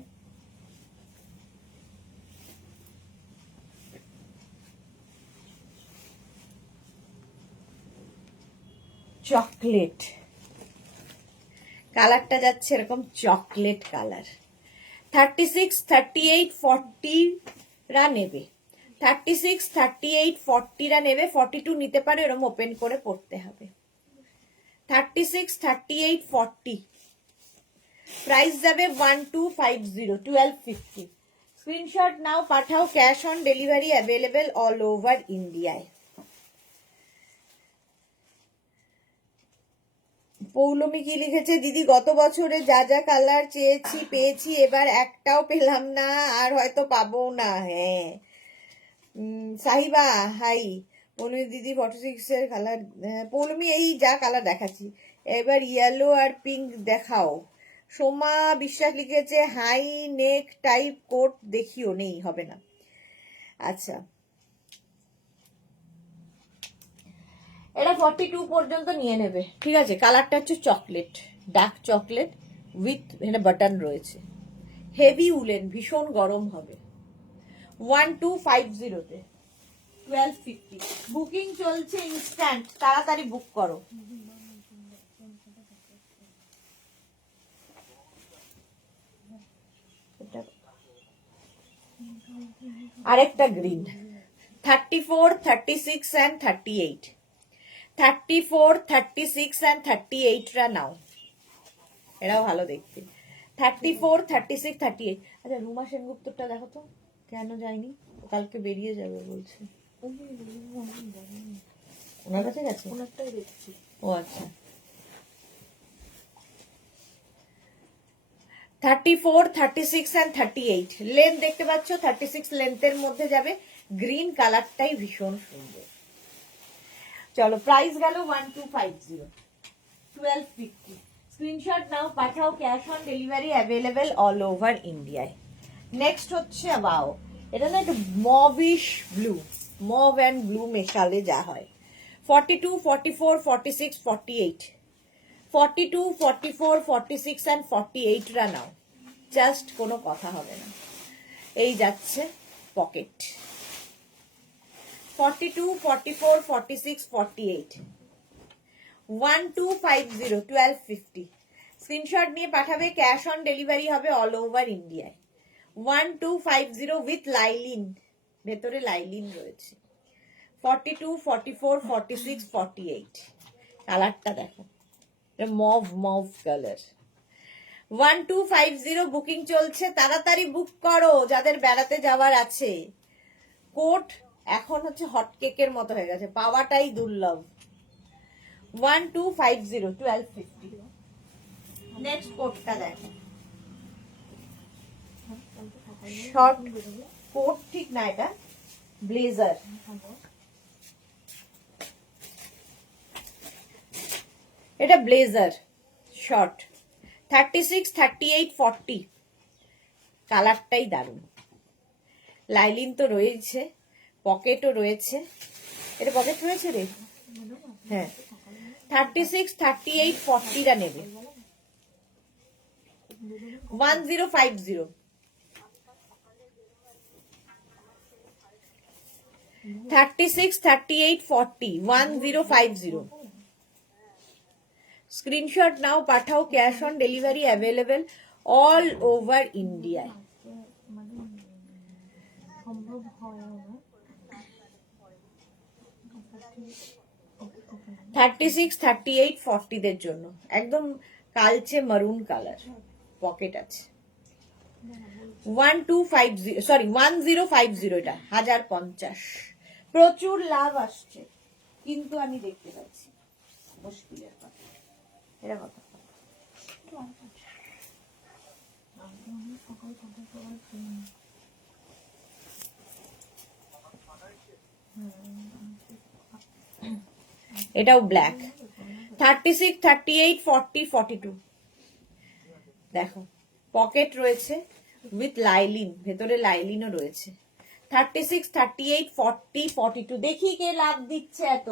Chocolate কালারটা যাচ্ছে এরকম, চকলেট কালার। 36, 38, 40 রা নেবে। 36, 38, 40রা নেবে, 42 নিতে পারো, এরকম ওপেন করে পড়তে হবে। 36, 38, 40 প্রাইস যাবে 1250, 1250। স্ক্রিনশট নাও, পাঠাও, cash on delivery available all over ইন্ডিয়ায়। পৌলমী কি লিখেছে, দিদি গত বছরে যা যা কালার চেয়েছি পেয়েছি, এবার একটাও পেলাম না, আর হয়তো পাবো না। হ্যাঁ সাহিবা হাই। পৌলমী দিদি 46 এর কালার, পৌলমী এই যা কালার দেখাচ্ছি, এবার ইয়েলো আর পিঙ্ক দেখাও। সোমা বিশ্বাস লিখেছে হাই নেক টাইপ কোট দেখিও, নেই, হবে না। আচ্ছা, এটা 42 পর্যন্ত নিয়ে নেবে, ঠিক আছে। কালারটা হচ্ছে চকলেট, ডার্ক চকলেট উইথ এখানে বাটন রয়েছে, হেভি উলেন, ভীষণ গরম হবে। 1250-তে 1250। বুকিং চলছে ইনস্ট্যান্ট, তাড়াতাড়ি বুক করো। আরেকটা গ্রিন, 34, 36 and 38, 34, 36 and 38রা নাও, এরাও ভালো দেখতে। 34, 36, 38। আচ্ছা, রুমা সেনগুপ্তরটা দেখো তো, কেন যায়নি? কালকে বেরিয়ে যাবে বলছে। ওনার কাছে গেছে? ওনারটাই দেখছি। ও আচ্ছা। 34, 36 and 38 লেন্থ দেখতে পাচ্ছ, 36 লেন্থের মধ্যে যাবে, গ্রিন কালারটাই ভীষণ সুন্দর। চলো, প্রাইস গেল 1250, 1250। স্ক্রিনশট নাও, পাঠাও, cash on delivery available all over ইন্ডিয়ায়। নেক্সট হচ্ছে ওয়াও, এটা না একটু mauvish blue, mauve and blue মেশালে যা হয়। 42, 44, 46, 48, 42, 44, 46 and 48রা নাও, জাস্ট কোনো কথা হবে না। এই যাচ্ছে পকেট। 42, 44, 46, 48, 1250, 1250। স্ক্রিনশট নিয়ে পাঠাবে, ক্যাশ অন ডেলিভারি হবে অল ওভার ইন্ডিয়ায়। 1250 উইথ লাইলিন, ভেতরে লাইলিন রয়েছে। 42, 44, 46, 48 কালারটা দেখো, মভ মভ কালার। 1250 বুকিং চলছে, তাড়াতাড়ি বুক করো যাদের বেড়াতে যাওয়ার আছে। কোট এখন হচ্ছে হট কেকের মতো হয়ে গেছে, পাওয়াটাই দুর্লভ। 1250, 1250। নেক্সট কোটটা দেখো, শর্ট কোট ঠিক না, এটা ব্লেজার। এটা ব্লেজার শর্ট, 36, 38, 40 কালারটাই দারুণ। লাইলিন তো রয়েছে, পকেটও রয়েছে, এটা পকেট রয়েছে রে। হ্যাঁ, 36, 38, 40রা নেবে। 1050, 36, 38, 40, 1050। স্ক্রিনশট নাও, পাঠাও, cash on delivery available all over ইন্ডিয়ায়। সম্ভব হয় না। 36, 38, 40দের জন্য একদম কালচে মারুন কালার, পকেট আছে। 1250, সরি 1050, এটা 1050। প্রচুর লাভ আসছে, কিন্তু আমি দেখতে পাচ্ছি মুশকিলের কথা, এটা কথা। এটাও ব্ল্যাক। 36, 38, 40, 42 দেখো, পকেট রয়েছে উইথ লাইলিন, ভেতরে লাইলিনও রয়েছে। 36, 38, 40, 42। দেখি কে লাভ দিচ্ছে, এত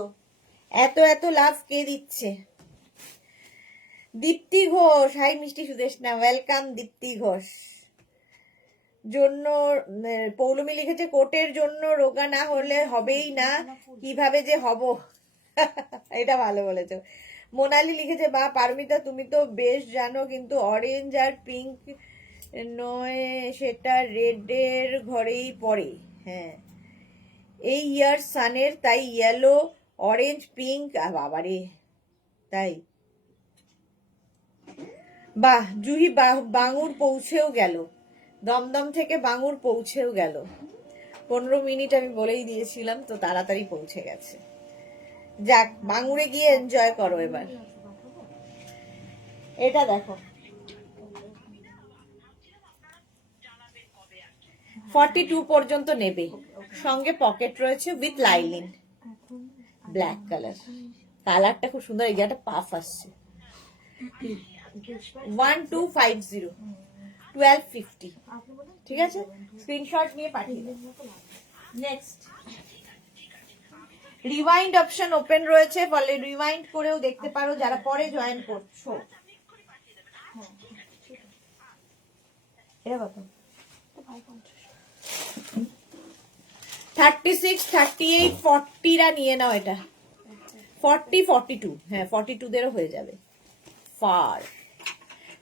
এত এত লাভ কে দিচ্ছে। দীপ্তি ঘোষ, হাই মিষ্টি সুদেশনা, ওয়েলকাম দীপ্তি ঘোষ। জন্য পৌলমী লিখেছে, কোটের জন্য রোগা না হলে হবেই না, কিভাবে যে হব। এটা ভালো বলেছো। মোনালি লিখেছে, বা পারমিতা তুমি তো বেশ জানো, কিন্তু অরেঞ্জ আর পিঙ্ক নয়, সেটা রেডের ঘরেই পড়ে। হ্যাঁ, এই ইয়ার সানের, তাই ইয়েলো অরেঞ্জ পিঙ্ক, বাবারে তাই। বাহ জুহি, বাঙুর পৌঁছেও গেল, দমদম থেকে বাঙুর পৌঁছেও গেল। 15 মিনিট আমি বলেই দিয়েছিলাম, তো তাড়াতাড়ি পৌঁছে গেছে। যাক, বাঙুরে গিয়ে এনজয় করো এবার। এটা দেখো 42 পর্যন্ত নেবে, সঙ্গে পকেট রয়েছে উইথ লাইলিন, ব্ল্যাক কালার। কালারটা খুব সুন্দর, এই যে একটা পাফ আসছে। 1250, 1250, ঠিক আছে? স্ক্রিনশট নিয়ে পাঠিয়ে দাও। নেক্সট রিওয়াইন্ড অপশন ওপেন রয়েছে, ফলে রিওয়াইন্ড করেও দেখতে পারো যারা পরে জয়েন করছো। এটা কত? 36, 38, 40 রা নিয়ে নাও। এটা 40, 42, হ্যাঁ 42 দেরও হয়ে যাবে। ফার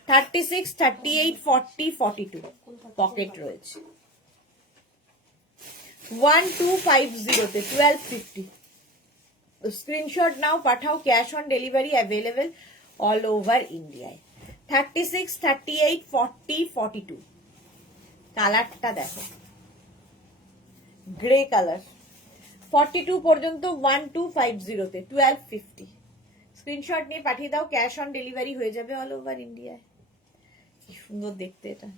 36, 38, 40, 42 পকেট রয়েছে। 1250 তে 1250। স্ক্রিনশট নাও, পাঠাও। Cash on delivery available all over ইন্ডিয়ায়। 36, 38, 40, 42 কালারটা দেখো, গ্রে কালার। 42 পর্যন্ত 1250 তে 1250। স্ক্রিনশট নিয়ে পাঠিয়ে দাও, ক্যাশ অন ডেলিভারি হয়ে যাবে অল ওভার ইন্ডিয়ায়। কি সুন্দর দেখতে এটা।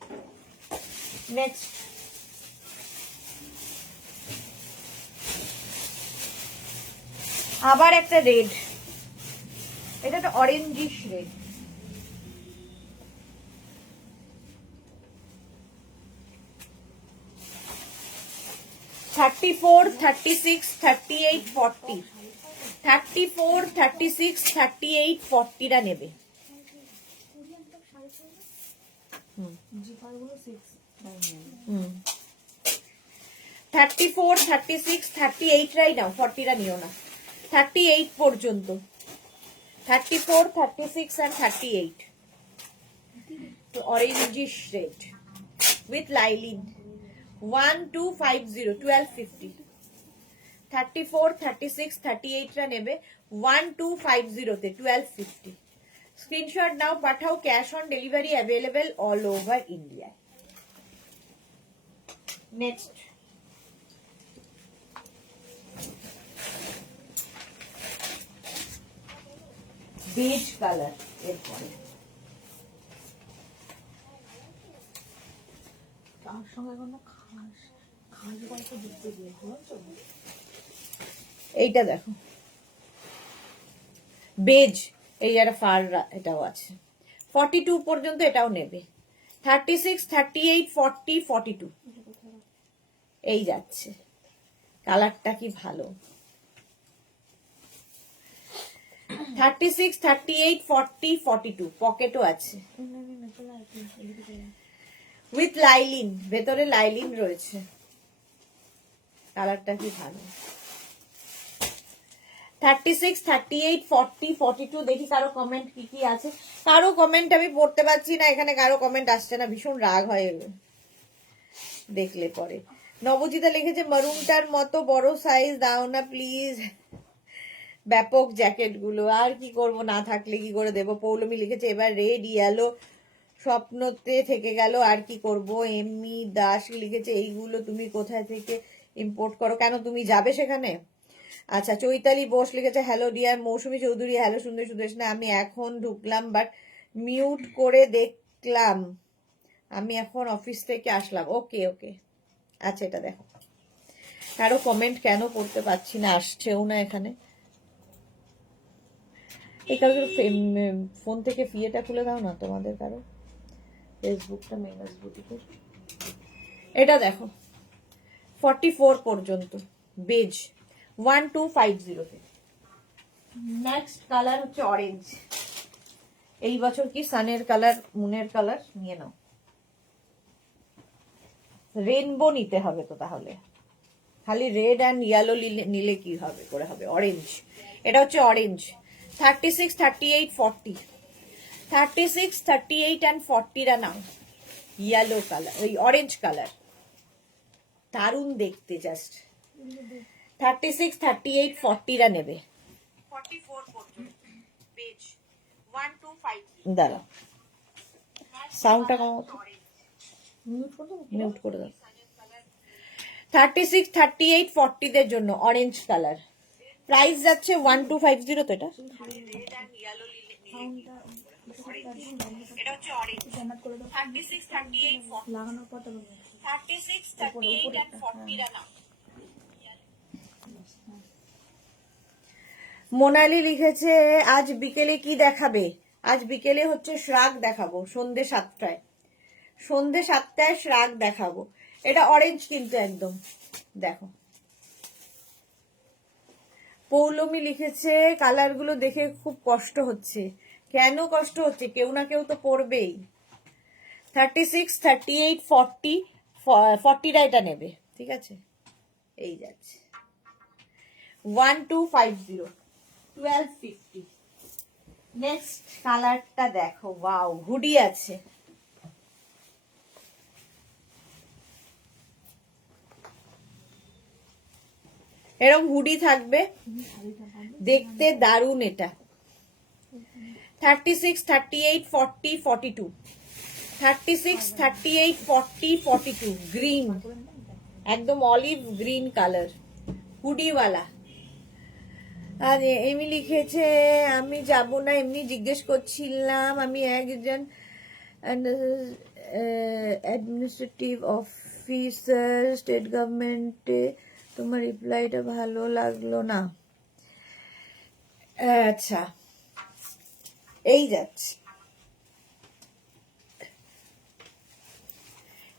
নেক্সট আবার একটা রেড, এটা একটা অরেঞ্জিশ রেড। থার্টি ফোর, 36, 38, 40, 34, 36, 38, 40 রা নেবে। 34, 36, 38 রাই নাও, 40 রা নিও না। 38 পর্যন্ত, 34, 36 and 38 orangish red with lilac। 1250, 1250। 34, 36, 38 রা নেবে 1250 তে 1250। স্ক্রিনশট নাও, পাঠাও। Cash on delivery available all over India. Next beige colour. এরপরে তার সঙ্গে কোনো খাস খাস গল্প দিতে দিয়ে বুঝছো? এইটা দেখো বেজ, এই একটা ফার, এটাও আছে। 42 পর্যন্ত এটাও নেবে। 36, 38, 40, 42 এই যাচ্ছে। কালারটা কি ভালো। 36, 38, 40, 42 পকেটও আছে উইথ লাইলিন, ভেতরে লাইলিন রয়েছে। কালারটা কি ভালো। 36, 38, 40, 42 দেখি কারো কমেন্ট কি কি আছে। কারো কমেন্ট আমি পড়তে পারছি না, এখানে কারো কমেন্ট আসছে না, ভীষণ রাগ হয় দেখলে পরে। নবজিতা লিখেছে মারুনটার মতো বড় সাইজ দাও না প্লিজ। ব্যাপক জ্যাকেট গুলো আর কি করব, না থাকলে কি করে দেবো। পৌলমী লিখেছে এবার রেড ইয়েলো স্বপ্নতে থেকে গেল, আর কি করব। এমনি দাস লিখেছে এইগুলো তুমি কোথায় থেকে ইম্পোর্ট করো, কেন তুমি যাবে সেখানে? আচ্ছা, চৈতালি বোস লিখেছে হ্যালো ডিয়ার মৌসুমী চৌধুরী, হ্যালো সুন্দর সুন্দর না, আমি এখন ঢুকলাম বাট মিউট করে দেখলাম, আমি এখন অফিস থেকে আসলাম। ওকে ওকে, আচ্ছা এটা দেখো। কারো কমেন্ট কেন পড়তে পাচ্ছি না, আসছেও না এখানে। এই কারো ফোন থেকে ফিয়েটা খুলে দাও না তোমাদের কারো, ফেসবুকটা মেগাস বুটিকে। এটা দেখো 44 পর্যন্ত বেজ 1250 তে। নেক্সট কালার হচ্ছে অরেঞ্জ। এই বছর কি সানের কালার, মুনের কালার নিয়ে নাও। রেনবো নিতে হবে তো, তাহলে খালি রেড অ্যান্ড ইয়েলো নিলে কি হবে করে হবে। অরেঞ্জ, এটা হচ্ছে অরেঞ্জ। 36, 38, 40, 36, 38 and 40 রা নাও। ইয়েলো কালার, ওই অরেঞ্জ কালার দারুণ দেখতে, জাস্ট 36, 38, 40রা নেবে। দাঁড়া, সাউন্ডটা কমাও, মিউট করে দাও। 36, 38, 40দের জন্য অরেঞ্জ কালার, প্রাইস যাচ্ছে 1250। তো এটা লাগানোর পর তবে মোনালি লিখেছে আজ বিকেলে কি দেখাবে? আজ বিকেলে হচ্ছে শ্রাগ দেখাবো, সন্ধে 7টায়। সন্ধে 7টায় শ্রাগ দেখাবো। এটা অরেঞ্জ কিন্তু একদম, দেখো। পৌলমী লিখেছে কালারগুলো দেখে খুব কষ্ট হচ্ছে। কেন কষ্ট হচ্ছে? কেউ না কেউ তো পরবেই। 36, 38, 40, 40রা এটা নেবে, ঠিক আছে? এই যাচ্ছে 1250, 1250। নেক্সট কালারটা দেখো, ওয়াও, হুডি আছে। এরকম হুডি থাকবে, দেখতে দারুণ এটা। 36, 38, 40, 42, 36, 38, 40, 42, গ্রিন, একদম অলিভ গ্রিন কালার, হুডিওয়ালা। আর এমনি লিখেছে আমি যাব না, এমনি জিজ্ঞেস করছিলাম, আমি একজন অ্যাডমিনিস্ট্রেটিভ অফিসার স্টেট গভর্নমেন্টে। তোমার রিপ্লাইটা ভালো লাগলো না। আচ্ছা, এই যাচ্ছে,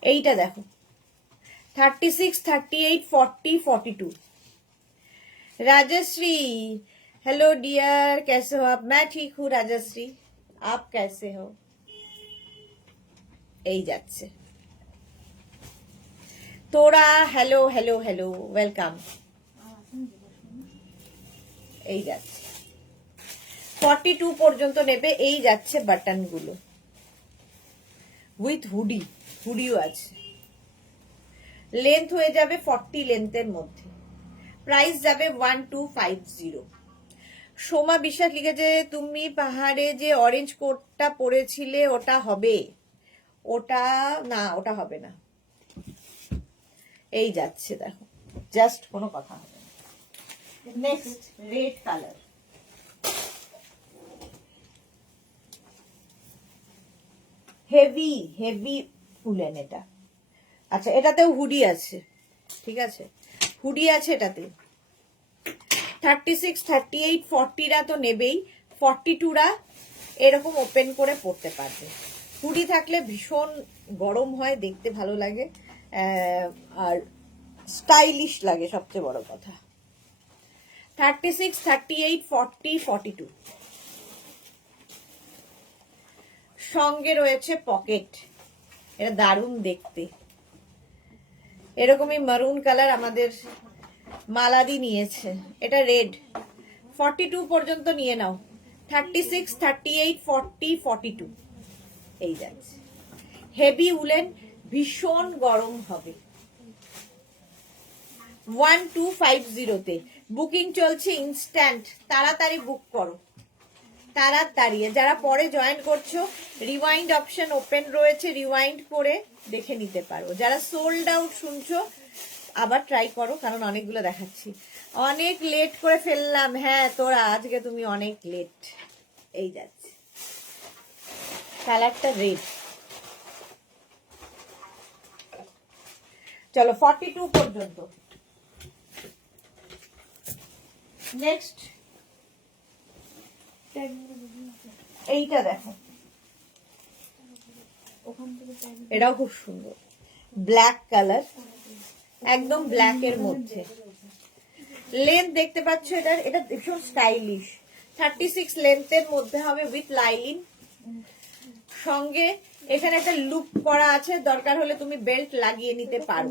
এইটা দেখো 36, 38, 40, 42। राजश्री, हेलो डियर, कैसे हो आप? मैं ठीक हूँ राजश्री, आप कैसे हो? এই যাচ্ছে তোরা, হ্যালো হ্যালো হ্যালো, ওয়েলকাম। এই যাচ্ছে 42 পর্যন্ত নেবে। এই যাচ্ছে বাটন গুলো উইথ হুডি, হুডিও আছে। লেন্থ হয়ে যাবে 40 লেন্থের মধ্যে। প্রাইস যাবে 1250। সোমা বিশ্বাস লিখেছে তুমি পাহাড়ে যে অরেঞ্জ কোটটা পরেছিলে ওটা হবে? ওটা না, ওটা হবে না। এই যাচ্ছে দেখো, জাস্ট কোনো কথা হবে না। Next red colour, heavy heavy woollen এটা। আচ্ছা, এটাতেও হুডি আছে, ঠিক আছে, হুডি আছে এটাতে। 36, 38, 40রা তো নেবেই, 42রা এরকম ওপেন করে পড়তে পারবে। হুডি থাকলে ভীষণ গরম হয়, দেখতে ভালো লাগে, আর স্টাইলিশ লাগে সবচেয়ে বড় কথা। 36, 38, 40, 42। সঙ্গে রয়েছে পকেট, এটা দারুণ দেখতে। এরকমই মারুন কালার আমাদের মালাদি নিয়েছে, এটা রেড। 42 পর্যন্ত নিয়ে নাও। 36, 38, 40, 42। এই যাচ্ছে হেভি উলেন, ভীষণ গরম হবে। 1250-তে বুকিং চলছে ইনস্ট্যান্ট, তাড়াতাড়ি বুক করো, তাড়াতাড়ি। যারা পরে জয়েন করছো, রিওয়াইন্ড অপশন ওপেন রয়েছে, রিওয়াইন্ড করে দেখে নিতে পারো। যারা সোল্ড আউট শুনছো আবার ট্রাই করো, কারণ অনেকগুলো দেখাচ্ছি। অনেক লেট করে ফেললাম, হ্যাঁ তোরা আজকে তুমি অনেক লেট। এই যাচ্ছে কালারটা রেড। চলো 42 পর্যন্ত। নেক্সট এইটা দেখো, এটাও খুব সুন্দর, ব্ল্যাক কালার, একদম ব্ল্যাক এর মধ্যে। লেন্থ দেখতে পাচ্ছ এটার, এটা ভীষণ স্টাইলিশ। 36 লেন্থের মধ্যে হবে উইথ লাইলিন। সঙ্গে এখানে একটা লুপ করা আছে, দরকার হলে তুমি বেল্ট লাগিয়ে নিতে পারো।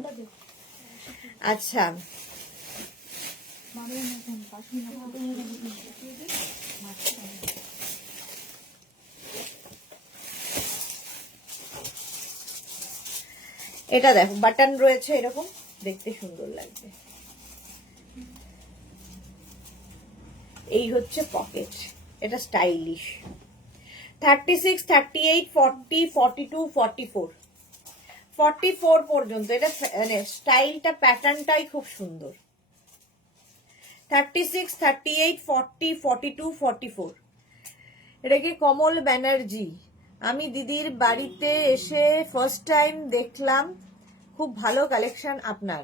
আচ্ছা, এটা দেখো বাটন রয়েছে, এরকম দেখতে সুন্দর লাগবে। এই হচ্ছে পকেট, এটা স্টাইলিশ। 36, 38, 40, 42, 44, 44 পর্যন্ত। এটা মানে স্টাইলটা, প্যাটার্নটাই খুব সুন্দর। 36, 38, 40, 42, 44। এটা কি কমল ব্যানার্জি। আমি দিদির বাড়িতে এসে ফার্স্ট টাইম দেখলাম, খুব ভালো কালেকশন আপনার।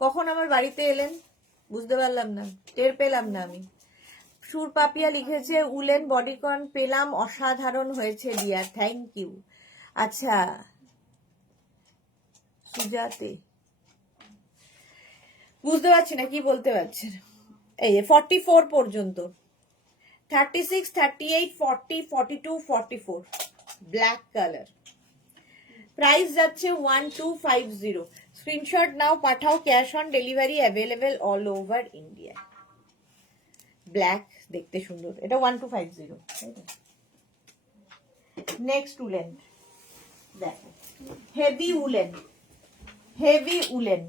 কখন আমার বাড়িতে এলেন বুঝতে পারলাম না, টের পেলাম না আমি। সুর পাপিয়া লিখেছে উলেন বডিকন পেলাম, অসাধারণ হয়েছে ডিয়ার, থ্যাংক ইউ। আচ্ছা সুজাতে বুঝতে পারছি না কি বলতে পারছেন। এই 44 পর্যন্ত। 36, 38, 40, 42, 44, ব্ল্যাক কালার। প্রাইস যাচ্ছে 1250। স্ক্রিনশট নাও, পাঠাও, cash on delivery available all over India. Black দেখতে সুন্দর, এটা 1250। নেক্সট উলেন দেখো, হেভি উলেন, হেভি উলেন।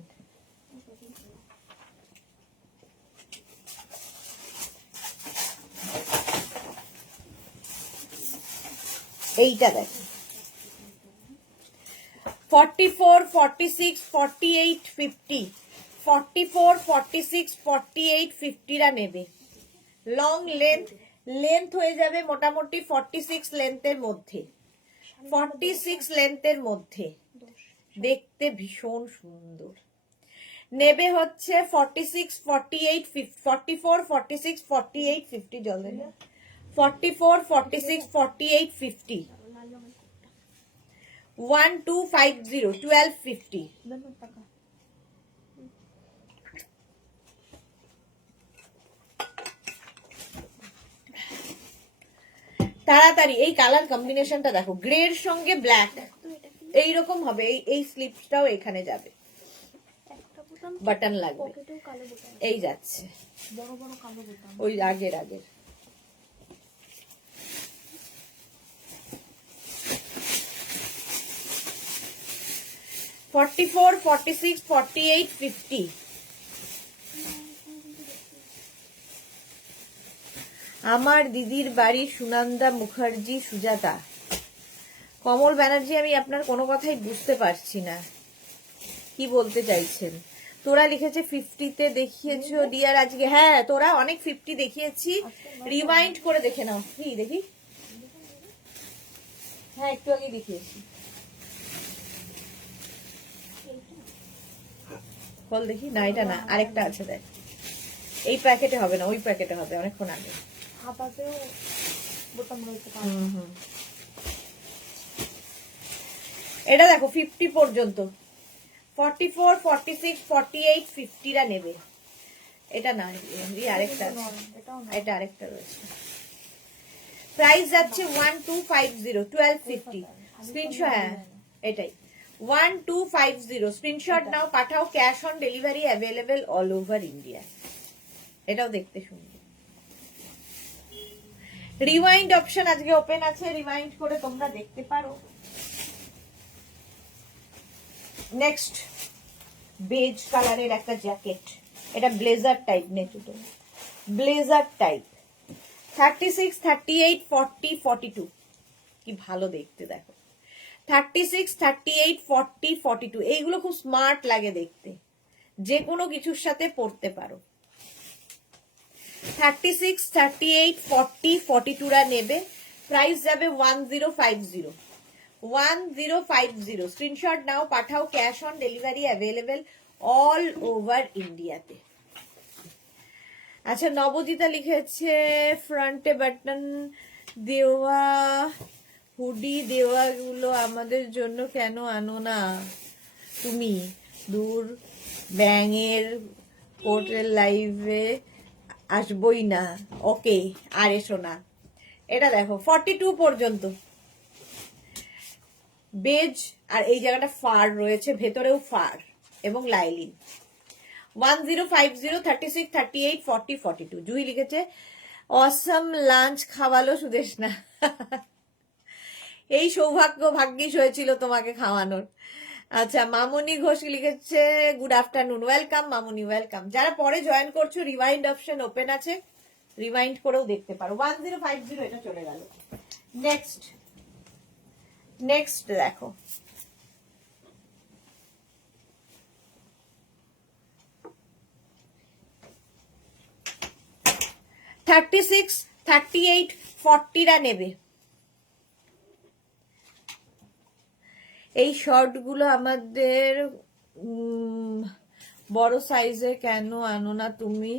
এইটা দেখো 44, 46, 48, 50, 44, 46, 48, 50 রা নেবে। লং লেন্থ হয়ে যাবে মোটামুটি 46 লেন্থের মধ্যে, 46 লেন্থের মধ্যে, দেখতে ভীষণ সুন্দর। নেবে হচ্ছে 46, 48, 44, 46, 48, 50 জল 44, 46, 48, 50, 1250, 1250। তাড়াতাড়ি এই কালার কম্বিনেশনটা দেখো, গ্রের সঙ্গে ব্ল্যাক এইরকম হবে। এই স্লিপসটাও এখানে যাবে, বাটন লাগবে, এই যাচ্ছে বড় বড় কালো বোতাম। ওই আগের। 44, 46, 48, 50। আমার দিদির বাড়ি সুনন্দা মুখার্জি, সুজাতা। কমল ব্যানার্জি, আমি আপনার কোনো কথাই বুঝতে পারছি না কি বলতে চাইছেন। তোরা লিখেছে 50-তে দেখিয়েছো ডিয়ার আজকে। হ্যাঁ, তোরা অনেক 50 দেখিয়েছি, রিমাইন্ড করে দেখে নাও। কি দেখি? হ্যাঁ, একটু আগে দেখিয়েছি। বল দেখি। না, এটা না, আরেকটা আছে দেখ। এই প্যাকেটে হবে না, ওই প্যাকেটে হবে, অনেকক্ষণ আগে। হাতাতেও বোতাম রয়েছে। এটা দেখো 50 পর্যন্ত। 44, 46, 48, 50 রা নেবে। এটা না, আরেকটা আছে, এটা আরেকটা রয়েছে। প্রাইস যাচ্ছে 1250, 1250। স্ক্রিনশট, হ্যাঁ এটাই 1250। স্ক্রিনশট নাও, পাঠাও, cash on delivery available all over India. এটাও দেখতে সুন্দর। রিওয়াইন্ড অপশন আজকে ওপেন আছে, রিওয়াইন্ড করে তোমরা দেখতে পারো। নেক্সট বেজ কালারের একটা জ্যাকেট, এটা ব্লেজার টাইপ, নেচুটো ব্লেজার টাইপ। 36, 38, 40, 42, কি ভালো দেখতে দেখো। 36, 38, 40, 42, এইগুলো খুব স্মার্ট লাগে দেখতে, যে কোনো কিছুর সাথে পরতে পারো। 36, 38, 40, 42 রা নেবে। প্রাইস যাবে 1050, 1050। স্ক্রিনশট নাও, পাঠাও, cash on delivery available all over ইন্ডিয়াতে। আচ্ছা, নবজিতা লিখেছে ফ্রন্টে বাটন দেওয়া, হুডি দেওয়া গুলো আমাদের জন্য কেন আনো না তুমি? দূর, ব্যাঙের কোর্টের লাইভে আসবই না। ওকে, আর এসো না। এটা দেখো 42 পর্যন্ত বেজ, আর এই জায়গাটা ফার রয়েছে, ভেতরেও ফার এবং লাইলিন। 1050, 36, 38, 40, 42। জুই লিখেছে অসম লাঞ্চ খাওয়ালো সুদেশ না। এই সৌভাগ্য ভাগ্যিস হয়েছিল তোমাকে খাওয়ানোর। আচ্ছা, মামনি ঘোষ লিখেছে গুড আফটারনুন, ওয়েলকাম মামনি, ওয়েলকাম। যারা পরে জয়েন করছো, রিওয়াইন্ড অপশন ওপেন আছে, রিমাইন্ড করেও দেখতে পারো। 1050 এটা চলে গেল। নেক্সট দেখো, $36, $38, $40 নেবে। এই শর্ট গুলো আমাদের বড় সাইজে কেন আনো না তুমি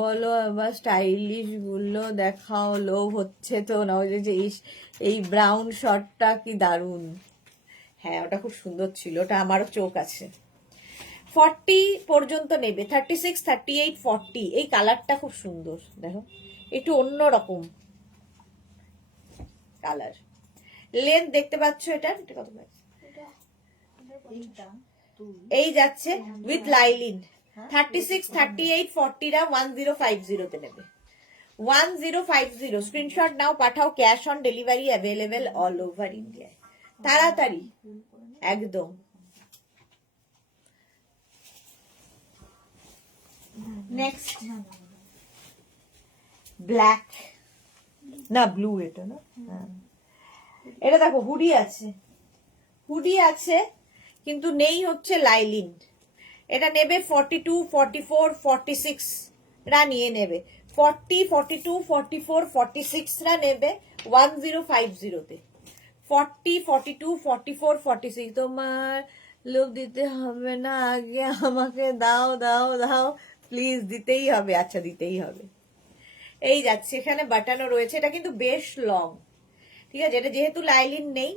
বলো, আবার স্টাইলিশ গুলো দেখাও, লোভ হচ্ছে তো না। ওই যে এই ব্রাউন শর্টটা কি দারুন, হ্যাঁ ওটা খুব সুন্দর ছিল, ওটা আমারও চোখ আছে। 40 পর্যন্ত নেবে, 36, 38, 40। এই কালারটা খুব সুন্দর, দেখো একটু অন্যরকম কালার। লেন্থ দেখতে পাচ্ছ এটার, এটা কত প্রাইস? এই যাচ্ছে উইথ লাইলিন 36, 38, 40রা 1050 তে নেবে। 1050 স্ক্রিনশট নাও, পাঠাও। Cash on delivery available all over ইন্ডিয়ায়। তাড়াতাড়ি একদম। নেক্সট ব্ল্যাক না ব্লু, এটা না, এটা দেখো হুডি আছে কিন্তু নেই হচ্ছে লাইলিন। এটা নেবে 42, 44, 46 রা নিয়ে নেবে। 40, 42, 44, 46 রা নেবে 1050 তে। 40, 42, 44, 46। তোমার লোভ দিতে হবে না, আগে আমাকে দাও দাও দাও প্লিজ, দিতেই হবে। আচ্ছা দিতেই হবে। এই যাচ্ছে, এখানে বাটনও রয়েছে, এটা কিন্তু বেশ লং, ঠিক আছে। এটা যেহেতু লাইলিন নেই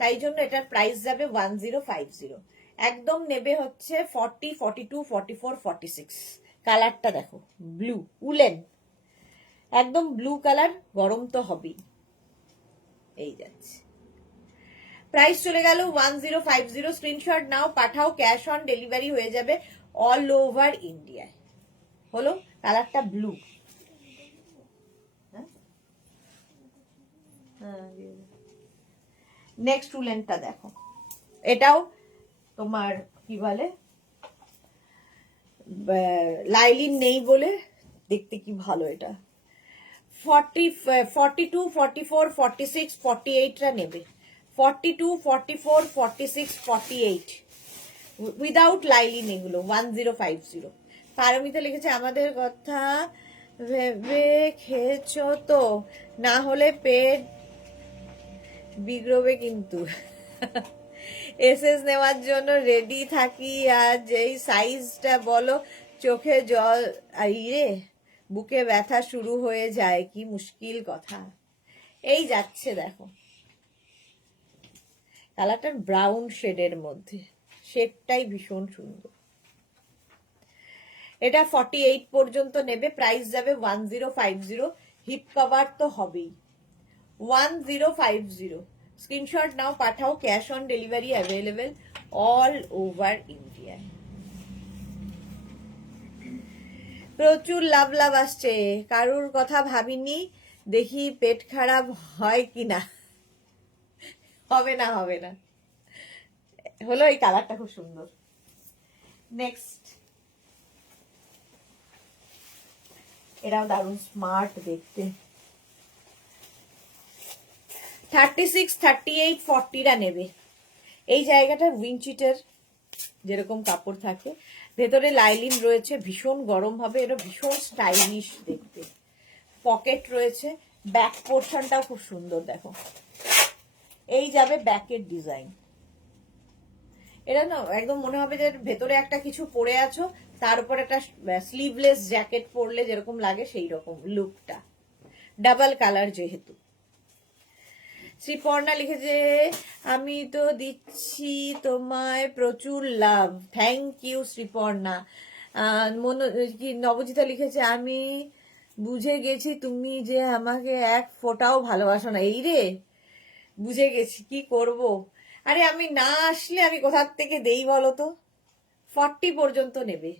তাই জন্য এটার প্রাইস যাবে 1050। একদম নেবে হচ্ছে 40, 42, 44, 46। কালারটা দেখো, ব্লু উলেন, একদম ব্লু কালার, গরম তো হবেই। এই যাচ্ছে, প্রাইস চলে গেল 1050। স্ক্রিনশট নাও, পাঠাও। ক্যাশ অন ডেলিভারি হয়ে যাবে অল ওভার ইন্ডিয়ায়। হলো, কালারটা ব্লু। নেক্সট উলেনটা দেখো, এটাও তোমার কি বলে লাইলিন নেই বলে দেখতে কি ভালো। এটা 42, 44, 46, 48 রা নেবে। 42, 44, 46, 48 উইদাউট লাইলিন, এগুলো 1050। পারমিতা লিখেছে আমাদের কথা ভেবে খেয়েছো তো, না হলে পেট বিগড়বে কিন্তু। এসএস নেওয়ার জন্য রেডি থাকি, আর যেই সাইজটা বলো চোখে জল রে, বুকে ব্যথা শুরু হয়ে যায়, কি মুশকিল কথা। এই যাচ্ছে দেখো, কালারটা ব্রাউন শেডের মধ্যে, শেডটাই ভীষণ সুন্দর। এটা 48 পর্যন্ত নেবে, প্রাইস যাবে 1050। হিপ কভার তো হবেই। 1050 স্ক্রিনশট নাও, পাঠাও। Cash on delivery available all over India. প্রচুর লাভ আসছে, কারুর কথা ভাবিনি, দেখি পেট খারাপ হয় কিনা। হবে না হলো। এই কালারটা খুব সুন্দর। নেক্সট, এরাও দারুণ স্মার্ট দেখতে। 36, 38, 40 রা নেবে। এই জায়গাটা উইনচিটের যেরকম কাপড় থাকে, ভেতরে লাইলিন রয়েছে, ভীষণ গরম হবে, এটা ভীষণ স্টাইলিশ দেখতে। পকেট রয়েছে, ব্যাক পোর্শনটাও খুব সুন্দর দেখো। এই যাবে ব্যাকের ডিজাইন। এটা না একদম মনে হবে যে ভেতরে একটা কিছু পরে আছো, তার উপর একটা স্লিভলেস জ্যাকেট পরলে যেরকম লাগে সেই রকম লুকটা, ডাবল কালার যেহেতু। শ্রীপর্ণা লিখেছে আমি তো দিচ্ছি তোমায় প্রচুর love. Thank you Sriparna. Nabajita লিখেছে আমি বুঝে গেছি তুমি যে আমাকে এক ফোঁটাও ভালোবাসো না। এই রে, বুঝে গেছি, কি করব। আরে আমি না আসলে আমি কোথার থেকে দেই বলো তো। 40 পর্যন্ত নেবে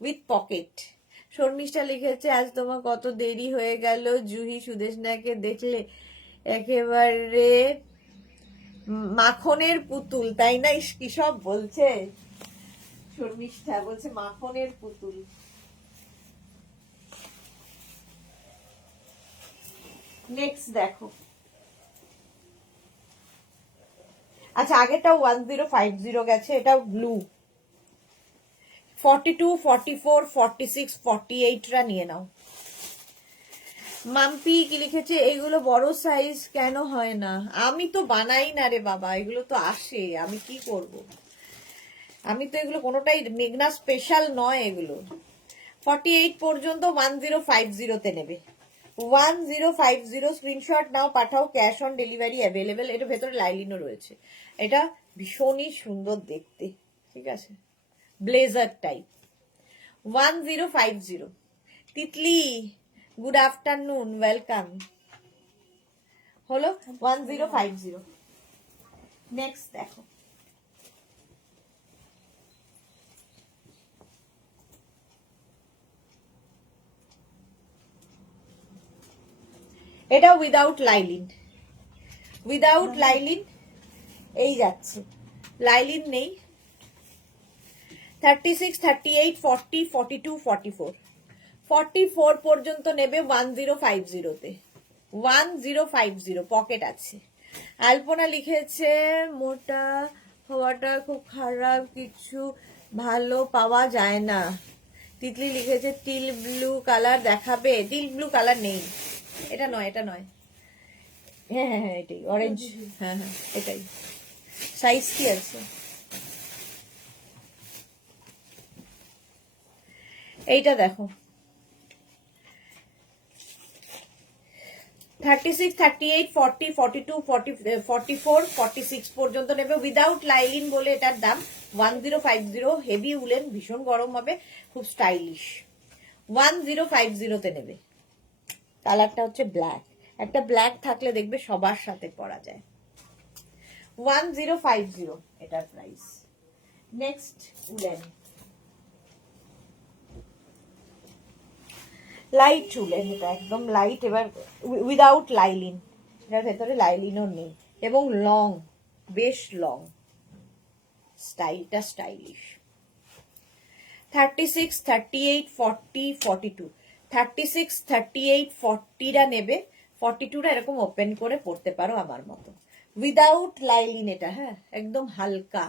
উইথ পকেট। শর্মিষ্ঠা লিখেছে আজ তোমার কত দেরি হয়ে গেল, জুহি সুদেশনাকে দেখলে একেবারে মাখনের পুতুল, তাই না? কি সব বলছে শর্মিষ্ঠা, বলছে মাখনের পুতুল। নেক্সট দেখো, আচ্ছা আগেরটাও 1050 গেছে, এটা ব্লু। 42, 44, 46, 48 রা নিয়ে নাও। মাম্পি কি লিখেছে, এগুলো বড় সাইজ কেন হয় না? আমি তো বানাই না রে বাবা, এগুলো তো আসে, আমি কি করব? আমি তো এগুলো কোনোটাই, মেঘনা স্পেশাল নয় এগুলো। 48 পর্যন্ত 1050 তে নেবে। 1050 স্ক্রিনশট নাও, পাঠাও, ক্যাশ অন ডেলিভারি অ্যাভেলেবেল। এটা ভেতরে লাইলিনও রয়েছে। এটা ভীষণই সুন্দর দেখতে, ঠিক আছে, blazer type. 1050। Titli good afternoon, welcome. হলো 1050। নেক্সট দেখো, এটা উইদাউট লাইলিন, উইদাউট লাইলিন এই যাচ্ছে, লাইলিন নেই। 36, 38, 40, 42, 44, 44 পর্যন্ত নেবে 1050 তে। 1050 পকেট আছে। আলপনা লিখেছে মোটা হওয়াটা খুব খারাপ, কিছু ভালো পাওয়া যায় না। তিতলি লিখেছে টিল ব্লু কালার দেখাবে। টিল ব্লু কালার নেই, এটা নয়, এটা নয়। হ্যাঁ হ্যাঁ হ্যাঁ, এটাই অরেঞ্জ। হ্যাঁ হ্যাঁ এটাই। সাইজ কি আছে? এইটা দেখো, 36, 38, 40, 42, 44, 46 পর্যন্ত নেবে উইদাউট লাইলিন বলে এটার দাম 1050। হেভি উলেন, ভীষণ গরম হবে, খুব স্টাইলিশ। 1050 তে নেবে। কালারটা হচ্ছে ব্ল্যাক, একটা ব্ল্যাক থাকলে দেখবে সবার সাথে পরা যায়। 1050 এটার price. Next woollen, light woollen, এটা একদম লাইট, এবার উইদাউট লাইলিন। এটার ভেতরে লাইলিনও নেই এবং লং, বেশ লং, স্টাইলটা স্টাইলিশ। 36, 38, 40, 42, 36, 38, 40 রা নেবে। 42 রা এরকম ওপেন করে পড়তে পারো আমার মতো, উইদাউট লাইলিন এটা। হ্যাঁ একদম হালকা।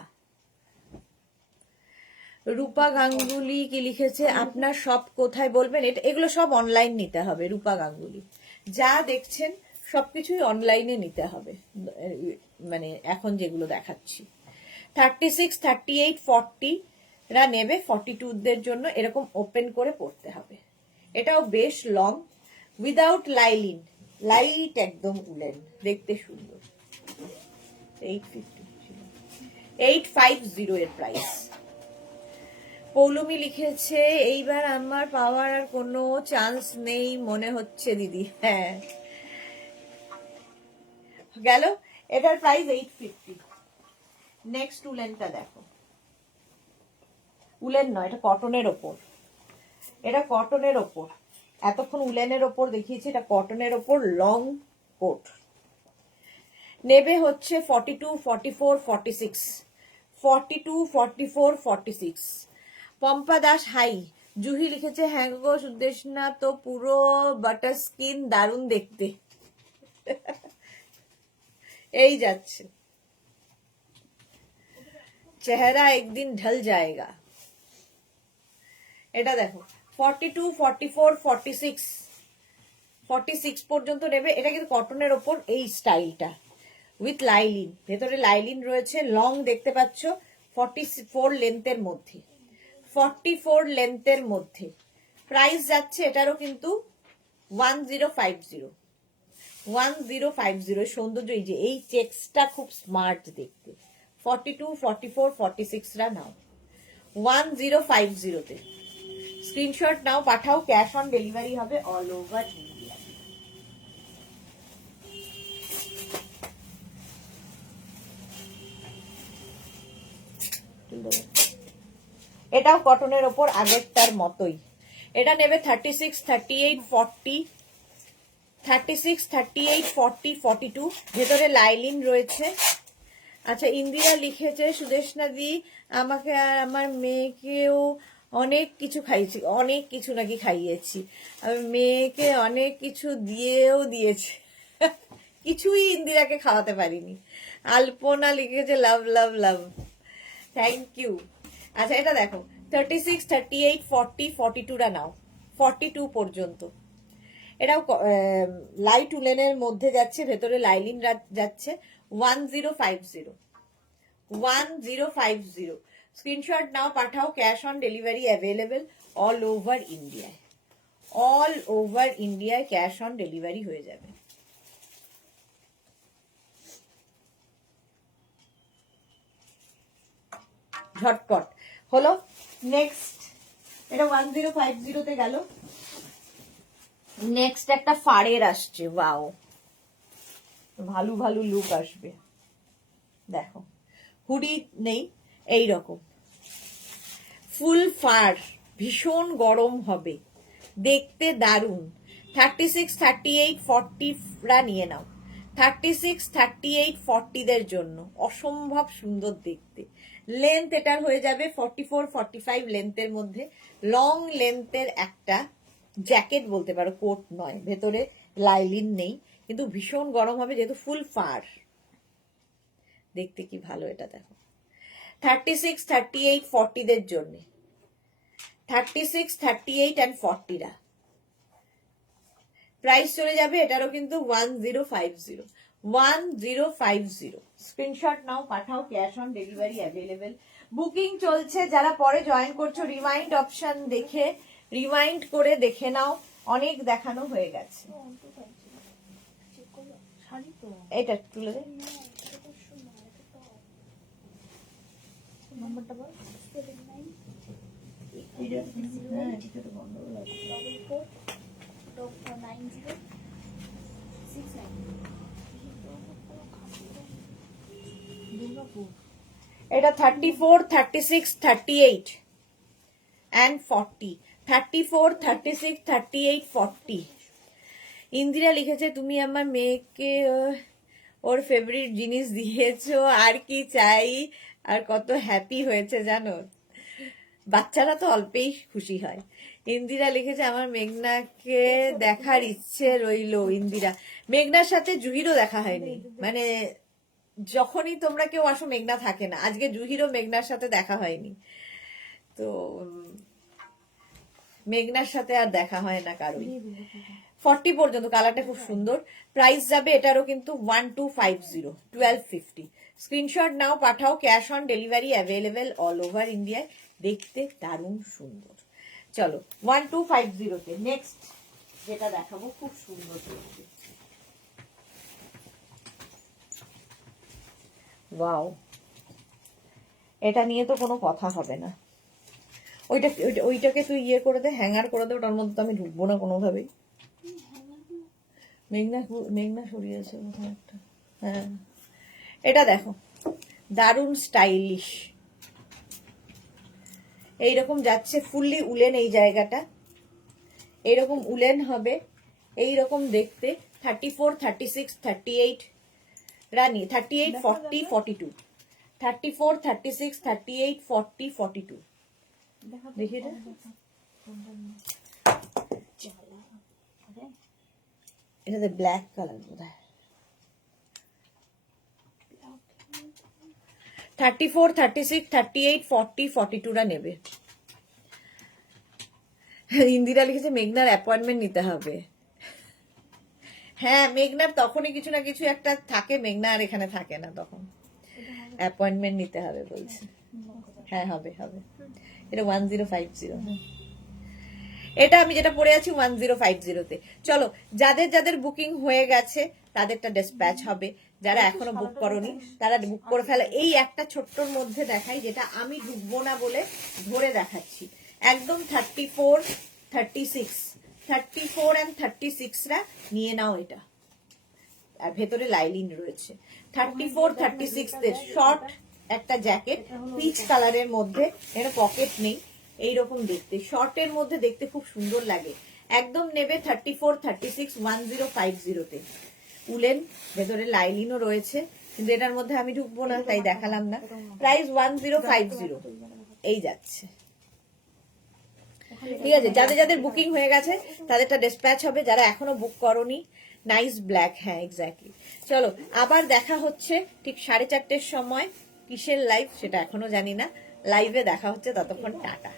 রূপা গাঙ্গুলি কি লিখেছে, আপনার সব কোথায় বলবেন? এটা, এগুলো সব অনলাইন নিতে হবে। রূপা গাঙ্গুলি, যা দেখছেন সবকিছুই অনলাইনে নিতে হবে, মানে এখন যেগুলো দেখাচ্ছি। 36, 38, 40 রা নেবে। 42 দের জন্য এরকম ওপেন করে পড়তে হবে। এটাও বেশ লং, উইদাউট লাইলিন, লাইট একদম উলেন, দেখতে সুন্দর। 850 এর প্রাইস। পৌলমি লিখেছে এইবার আমার পাওয়ার আর কোনো চান্স নেই মনে হচ্ছে দিদি। হ্যাঁ গেল, এটার প্রাইস 850। নেক্সট উলেনটা দেখো, উলেন নয়, এটা কটনের ওপর। এটা কটনের ওপর, এতক্ষণ উলেনের ওপর দেখিয়েছি, এটা কটনের ওপর লং কোট। নেবে হচ্ছে 42, 44, 46, 42, 44, 46। পম্পা দাস হাই। জুহি লিখেছে হ্যাঁ গো সুদেশনা তো পুরো বাটার স্কিন, দারুণ দেখতে। এই যাচ্ছে, চেহারা একদিন ঢল যায়গা। এটা দেখো 42, 44, 46, 46 পর্যন্ত নেবে। এটা কিন্তু কটনের ওপর, এই স্টাইলটা উইথ লাইলিন, ভেতরে লাইলিন রয়েছে, লং দেখতে পাচ্ছ। 44 লেন্থের মধ্যে, 44 লেন্থের মধ্যে। প্রাইস যাচ্ছে এটারও কিন্তু 1050। 1050 সৌন্দর্য, এই যে এই চেক্সটা খুব স্মার্ট দেখতে। 42, 44, 46 রা নাও 1050 তে। স্ক্রিনশট নাও, পাঠাও, ক্যাশ অন ডেলিভারি হবে অল ওভার ইন্ডিয়া। এটাও কটনের ওপর, আগেরটার মতোই। এটা নেবে 36, 38, 40, 36, 38, 40, 42, ভেতরে লাইলিন রয়েছে। আচ্ছা ইন্দিরা লিখেছে সুদেশনা দি আমাকে আর আমার মেয়েকেও অনেক কিছু খাইয়েছি, অনেক কিছু নাকি খাইয়েছি, মেয়েকে অনেক কিছু দিয়েও দিয়েছে। কিছুই ইন্দিরাকে খাওয়াতে পারিনি। আলপনা লিখেছে লাভ লাভ লাভ, থ্যাংক ইউ। আচ্ছা এটা দেখো 36, 38, 40, 42টা নাও, 42 পর্যন্ত। এটাও লাইট উলেনের মধ্যে যাচ্ছে, ভেতরে লাইলিন যাচ্ছে। 1050, 1050 স্ক্রিনশট নাও, পাঠাও। Cash on delivery available all over ইন্ডিয়ায়, অল ওভার ইন্ডিয়ায় ক্যাশ অন ডেলিভারি হয়ে যাবে। ঝটপট হলো। নেক্সট এটা 1050 তে গেল। নেক্সট একটা ফাড়ের আসছে, ওয়াও, ভালো ভালো লুক আসবে। দেখো হুডি নেই, এই রকম ফুল ফাড়, ভীষণ গরম হবে, দেখতে দারুণ। 36, 38, 40রা নিয়ে নাও। 36, 38, 40দের জন্য অসম্ভব সুন্দর দেখতে। লেন্থ এটার হয়ে যাবে 44, 45 লেন্থের মধ্যে। লং লেন্থের একটা জ্যাকেট বলতে পারো, কোট নয়, ভেতরে লাইলিন নেই, কিন্তু ভীষণ গরম হবে যেহেতু ফুল ফাড়। দেখতে কি ভালো এটা দেখো। 36, 38, 40দের জন্য। 36, 38 and 40রা প্রাইস চলে যাবে এটারও কিন্তু 1050, 1050। স্ক্রিনশট নাও, পাঠাও। Cash on delivery available. Booking চলছে, যারা পরে জয়েন করছো রিমাইন্ড অপশন দেখে রিমাইন্ড করে দেখে নাও, অনেক দেখানো হয়ে গেছে। শাড়ি তো এটা তুলে দে, নম্বরটা বল। 799. এটা 34, 36, 38 and 40। 34, 36, 38, 40। ইন্দিরা লিখেছে তুমি আমার মেয়েকে ওর ফেভারিট জিনিস দিয়েছো, আর কি চাই, আর কত হ্যাপি হয়েছে জানো। বাচ্চারা তো অল্পেই খুশি হয়। ইন্দিরা লিখেছে আমার মেঘনাকে দেখার ইচ্ছে রইলো। ইন্দিরা, মেঘনার সাথে জুহিরও দেখা হয়নি, মানে যখনই তোমরা কেউ আসো মেঘনা থাকে না। আজকে জুহিরও মেঘনার সাথে দেখা হয়নি, তো মেঘনার সাথে আর দেখা হয় না কারোই। 40 পর্যন্ত, কালারটা খুব সুন্দর। প্রাইস যাবে এটারও কিন্তু 1250, 1250। স্ক্রিনশট নাও, পাঠাও। Cash on delivery available all over ইন্ডিয়ায়। দেখতে দারুণ সুন্দর। চলো 1250-তে নেক্সট যেটা দেখাবো, খুব সুন্দর দেখতে। ওয়াও, এটা নিয়ে তো কোনো কথা হবে না। ওইটাকে তুই ইয়ে করে দে, হ্যাঙ্গার করে দে, ওটার মধ্যে তো আমি ঢুকবো না কোনোভাবেই। মেঘনা সরিয়েছে কোথাও একটা। হ্যাঁ, এটা দেখো দারুণ স্টাইলিশ, এইরকম যাচ্ছে, ফুললি উলেন এই জায়গাটা, এইরকম উলেন হবে, এইরকম দেখতে। 34, 36, 38 রানি, 38, 40, 42। 34, 36, 38, 40, 42। দেখি এটা, এটাতে ব্ল্যাক কালার বোধ হয়। 34, 36, 38, 40, 42রা নেবে। ইন্দিরা লিখেছে মেঘনার অ্যাপয়েন্টমেন্ট নিতে হবে। হ্যাঁ, মেঘনার তখনই কিছু না কিছু একটা থাকে, মেঘনা আর এখানে থাকে না, তখন অ্যাপয়েন্টমেন্ট নিতে হবে বলছে। হ্যাঁ হবে হবে। এটা 1050। এটা আমি যেটা পরে আছি 1050-তে। চলো, যাদের যাদের বুকিং হয়ে গেছে তাদেরটা ডিসপ্যাচ হবে, যারা এখনো বুক করনি তারা বুক করে ফেলে। এই একটা ছোট্টর মধ্যে দেখাই, যেটা আমি ঢুকবো না বলে ধরে দেখাচ্ছি। একদম 34, 36, 34 and 36রা নিয়ে নাও। এটা আর ভেতরে লাইলিন রয়েছে। 34, 36দের শর্ট একটা জ্যাকেট, পিচ কালারের মধ্যে, এর পকেট নেই, এইরকম দেখতে, শর্টের মধ্যে দেখতে খুব সুন্দর লাগে। একদম নেবে 34, 36, 1050-তে। উলেন, ভেতরে লাইলিনও রয়েছে, কিন্তু এটার মধ্যে আমি ঢুকবো না তাই দেখালাম না। প্রাইস 1050 এই যাচ্ছে। ঠিক আছে, যাদের যাদের বুকিং হয়ে গেছে তাদেরটা ডিসপ্যাচ হবে, যারা এখনো বুক করনি। নাইস ব্ল্যাক, হ্যাঁ এক্স্যাক্টলি। চলো আবার দেখা হচ্ছে ঠিক 4:30টার সময়। কিসের লাইভ সেটা এখনো জানি না, লাইভে দেখা হচ্ছে, ততক্ষণ টাটা।